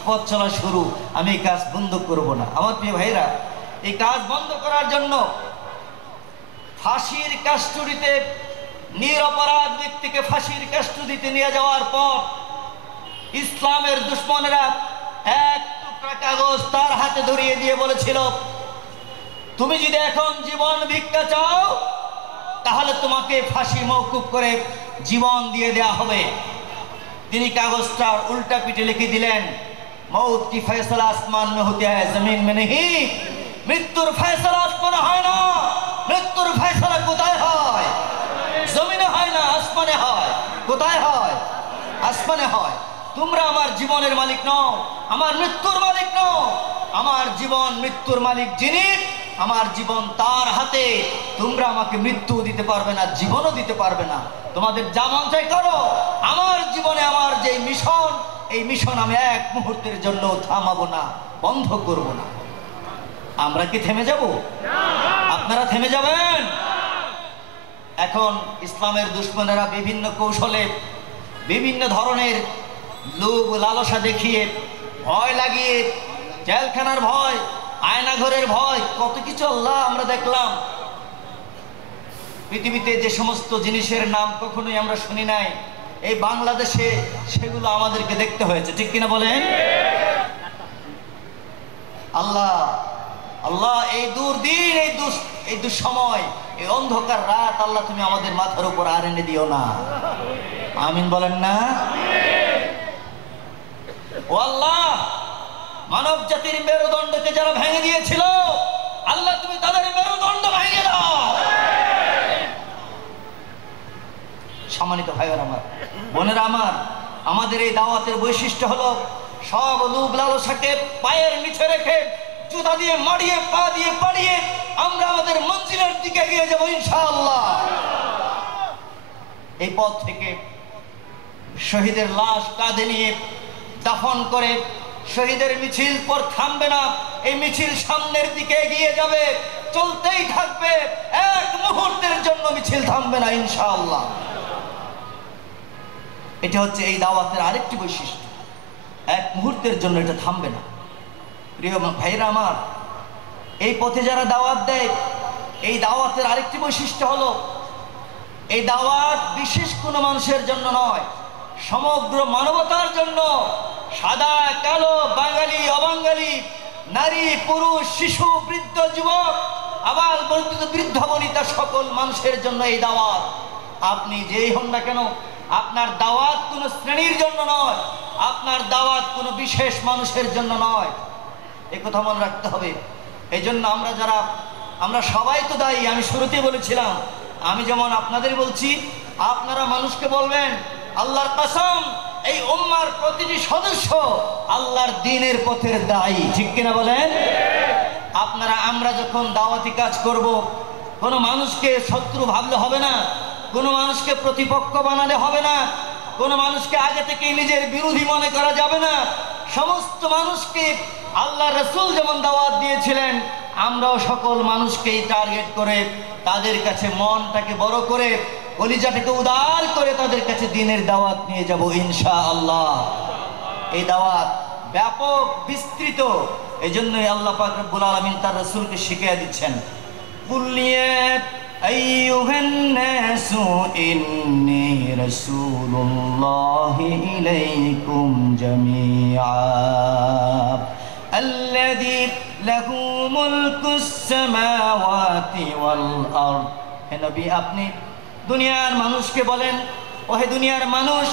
পথ চলা শুরু, আমি এই কাজ বন্ধ করব না। আমার প্রিয় ভাইরা, এই কাজ বন্ধ করার জন্য ফাঁসির কাস্টডিতে, নিরপরাধ ব্যক্তিকে ফাঁসির কাস্টডিতে নিয়ে যাওয়ার পর ইসলামের দুশমনেরা এক টুকরা কাগজ তার হাতে ধরিয়ে দিয়ে বলেছিল, তুমি যদি এখন জীবন ভিক্ষা চাও তাহলে তোমাকে ফাঁসি মওকুফ করে জীবন দিয়ে দেয়া হবে। তিনি কাগজটা উল্টা পিঠে লিখে দিলেন, মৌত কি ফয়সালা আসমান মে হতে হয়, জমিন মে নেহি। মৃত্যুর ফয়সালা আসমানে হয় না, মৃত্যুর ফয়সালা কোথায় হয়? জমিনে হয় না, আসমানে হয়। কোথায় হয়? আসমানে হয়। তোমরা আমার জীবনের মালিক নও, আমার মৃত্যুর মালিক নও। আমার জীবন মৃত্যুর মালিক যিনি, আমার জীবন তার হাতে। তোমরা আমাকে মৃত্যু দিতে পারবে না, জীবনও দিতে পারবে না। তোমাদের যা মন চাই করো, আমার জীবনে আমার যে মিশন, এই মিশন আমি এক মুহূর্তের জন্য থামাবো না, বন্ধ করব না। আমরা কি থেমে যাব? আপনারা থেমে যাবেন? এখন ইসলামের দুশমনেরা বিভিন্ন কৌশলে, বিভিন্ন ধরনের লোভ লালসা দেখিয়ে, ভয় লাগিয়ে, জেলখানার ভয়, আয়নাঘরের ভয়, কত কিছু আল্লাহ আমরা দেখলাম। পৃথিবীতে যে সমস্ত জিনিসের নাম কখনোই আমরা শুনি নাই, এই বাংলাদেশে সেগুলো আমাদেরকে দেখতে হয়েছে, ঠিক কিনা বলেন? আল্লাহ আল্লাহ, এই দুর্দিন, এই দুঃসময়, এই অন্ধকার রাত আল্লাহ তুমি আমাদের মাথার উপর আর এনে দিও না। আমিন বলেন না? ও আল্লাহ, মানব জাতির মেরুদণ্ডকে যারা ভেঙে দিয়েছিল, আল্লাহ তুমি তাদের মেরুদণ্ড ভেঙে দাও। সম্মানিত ভাইয়েরা আমার, বোনেরা আমার, আমাদের এই দাওয়াতের বৈশিষ্ট্য হলো সব লোভ লালসাকে পায়ের নিচে রেখে, জুতা দিয়ে মারিয়ে, পা দিয়ে পাড়িয়ে আমরা আমাদের মঞ্জিলের দিকে এগিয়ে যাবো ইনশাআল্লাহ। এই পথ থেকে শহীদের লাশ কাঁধে নিয়ে দাফন করে শহীদের মিছিল পর থামবে না, এই মিছিল সামনের দিকে এগিয়ে যাবে, চলতেই থাকবে, এক মুহূর্তের জন্য মিছিল থামবে না ইনশাআল্লাহ। এটা হচ্ছে এই দাওয়াতের আরেকটি বৈশিষ্ট্য, এক মুহূর্তের জন্য এটা থামবে না। প্রিয় ভাইরা আমার, এই পথে যারা দাওয়াত দেয়, এই দাওয়াতের আরেকটি বৈশিষ্ট্য হলো, এই দাওয়াত বিশেষ কোনো মানুষের জন্য নয়, সমগ্র মানবতার জন্য। সাদা কালো, বাঙালি অবাঙালি, নারী পুরুষ, শিশু বৃদ্ধ যুবক, আবার বৃদ্ধ বনিতা, সকল মানুষের জন্য এই দাওয়াত। আপনি যেই হন না কেন, আপনার দাওয়াত কোনো শ্রেণীর জন্য নয়, আপনার দাওয়াত কোনো বিশেষ মানুষের জন্য নয়, এই কথা মনে রাখতে হবে। এই জন্য আমরা সবাই তো দায়ী। আমি শুরুতেই বলেছিলাম, আমি যেমন আপনাদের বলছি, আপনারা মানুষকে বলবেন, আল্লাহর কসম এই উম্মার প্রতিটি সদস্য আল্লাহর দ্বীনের পথের দায়ী, ঠিক কিনা বলেন? আমরা যখন দাওয়াতি কাজ করব, কোনো মানুষকে শত্রু ভাবলে হবে না, কোনো মানুষকে প্রতিপক্ষ বানালে হবে না, কোনো মানুষকে আগে থেকে নিজের বিরোধী মনে করা যাবে না। সমস্ত মানুষকে আল্লাহ রাসূল যেমন দাওয়াত দিয়েছিলেন, আমরাও সকল মানুষকেই টার্গেট করে, তাদের কাছে মনটাকে বড় করে, কলিজাটাকে উদার করে তাদের কাছে দ্বীনের দাওয়াত নিয়ে যাব ইনশাআল্লাহ। এই দাওয়াত ব্যাপক বিস্তৃত, এই জন্যই আল্লাহ পাক রব্বুল আলামিন তার রাসূলকে শিখিয়ে দিচ্ছেন, কুল্লিয়ে أيها الناس إني رسول الله إليكم جميعا الذي له ملك السماوات والأرض। হে নবী, আপনি দুনিয়ার মানুষকে বলেন, ও হে দুনিয়ার মানুষ,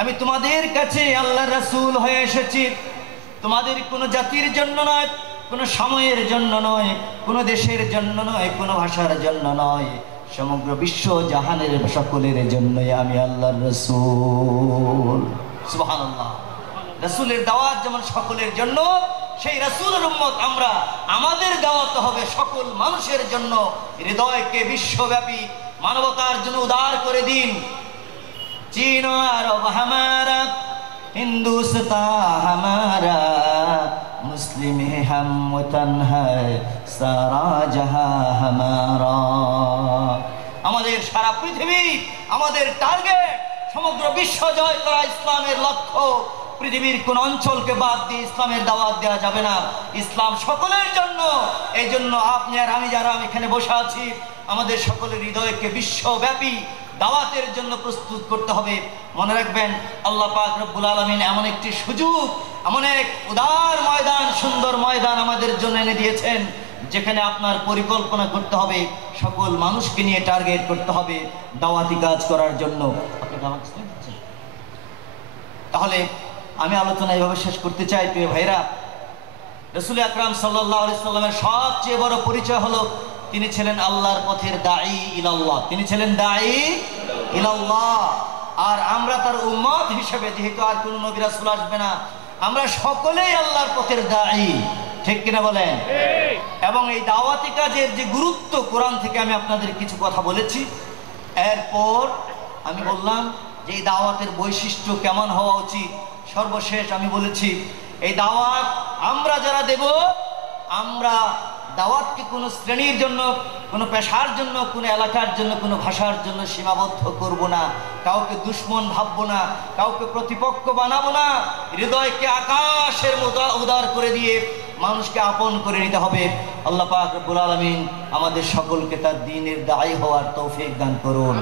আমি তোমাদের কাছে আল্লাহর রাসূল হয়ে এসেছি। তোমাদের কোনো জাতির জন্য নয়, কোনো সময়ের জন্য নয়, কোনো দেশের জন্য নয়, কোনো ভাষার জন্য নয়, সমগ্র বিশ্ব জাহানের সকলের জন্যই আমি আল্লাহর রাসূল। সুবহানাল্লাহ। রাসূলের দাওয়াত যেমন সকলের জন্য, সেই রাসূলের উম্মত আমরা, আমাদের দাওয়াত হবে সকল মানুষের জন্য। হৃদয়কে বিশ্বব্যাপী মানবতার জন্য উদার করে দিন। चीन अरब हमारा, हिंदुस्तान हमारा, मुस्लिम है हम वतन है सारा जहां हमारा। আমাদের সারা পৃথিবী আমাদের টার্গেট, সমগ্র বিশ্ব জয় করা ইসলামের লক্ষ্য। পৃথিবীর কোন অঞ্চলকে বাদ দিয়ে ইসলামের দাওয়াত দেওয়া যাবে না। ইসলাম সকলের জন্য। এই জন্য আপনি আর আমি যারা এখানে বসে আছি, আমাদের সকলের হৃদয়কে বিশ্বব্যাপী দাওয়াতের জন্য প্রস্তুত করতে হবে। মনে রাখবেন, আল্লাহ পাক রব্বুল আলামিন এমন একটি সুযোগ, এমন এক উদার ময়দান, সুন্দর ময়দান আমাদের জন্য এনে দিয়েছেন, যেখানে আপনার পরিকল্পনা করতে হবে, সকল মানুষকে নিয়ে টার্গেট করতে হবে দাওয়াতি কাজ করার জন্য। তাহলে আমি আলোচনা এভাবে শেষ করতে চাই। প্রিয় ভাইরা, রাসূল আকরাম সাল্লাল্লাহু আলাইহি সাল্লামের সবচেয়ে বড় পরিচয় হলো তিনি ছিলেন আল্লাহর পথের দাঈ ইলাল্লাহ। তিনি ছিলেন দাঈ ইলাল্লাহ। আর আমরা তার উম্মত হিসেবে, যেহেতু আর কোনো নবী রাসূল আসবে না, আমরা সকলেই আল্লাহর পথের দাঈ। ঠিক কিনা বলেন? এবং এই দাওয়াতি কাজের যে গুরুত্ব, কোরআন থেকে আমি আপনাদের কিছু কথা বলেছি। এরপর আমি বললাম যে এই দাওয়াতের বৈশিষ্ট্য কেমন হওয়া উচিত। সর্বশেষ আমি বলেছি, এই দাওয়াত আমরা যারা দেব, আমরা দাওয়াতকে কোনো শ্রেণীর জন্য, কোনো পেশার জন্য, কোনো এলাকার জন্য, কোনো ভাষার জন্য সীমাবদ্ধ করব না। কাউকে দুশ্মন ভাববো না, কাউকে প্রতিপক্ষ বানাবো না। হৃদয়কে আকাশের মতো উদার করে দিয়ে মানুষকে আপন করে নিতে হবে। আল্লাহ পাক রব্বুল আলামিন আমাদের সকলকে তার দ্বীনের দায়ী হওয়ার তৌফিক দান করুন।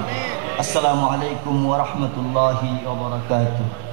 আসসালামু আলাইকুম ওয়া রাহমাতুল্লাহি ওয়া বারাকাতুহু।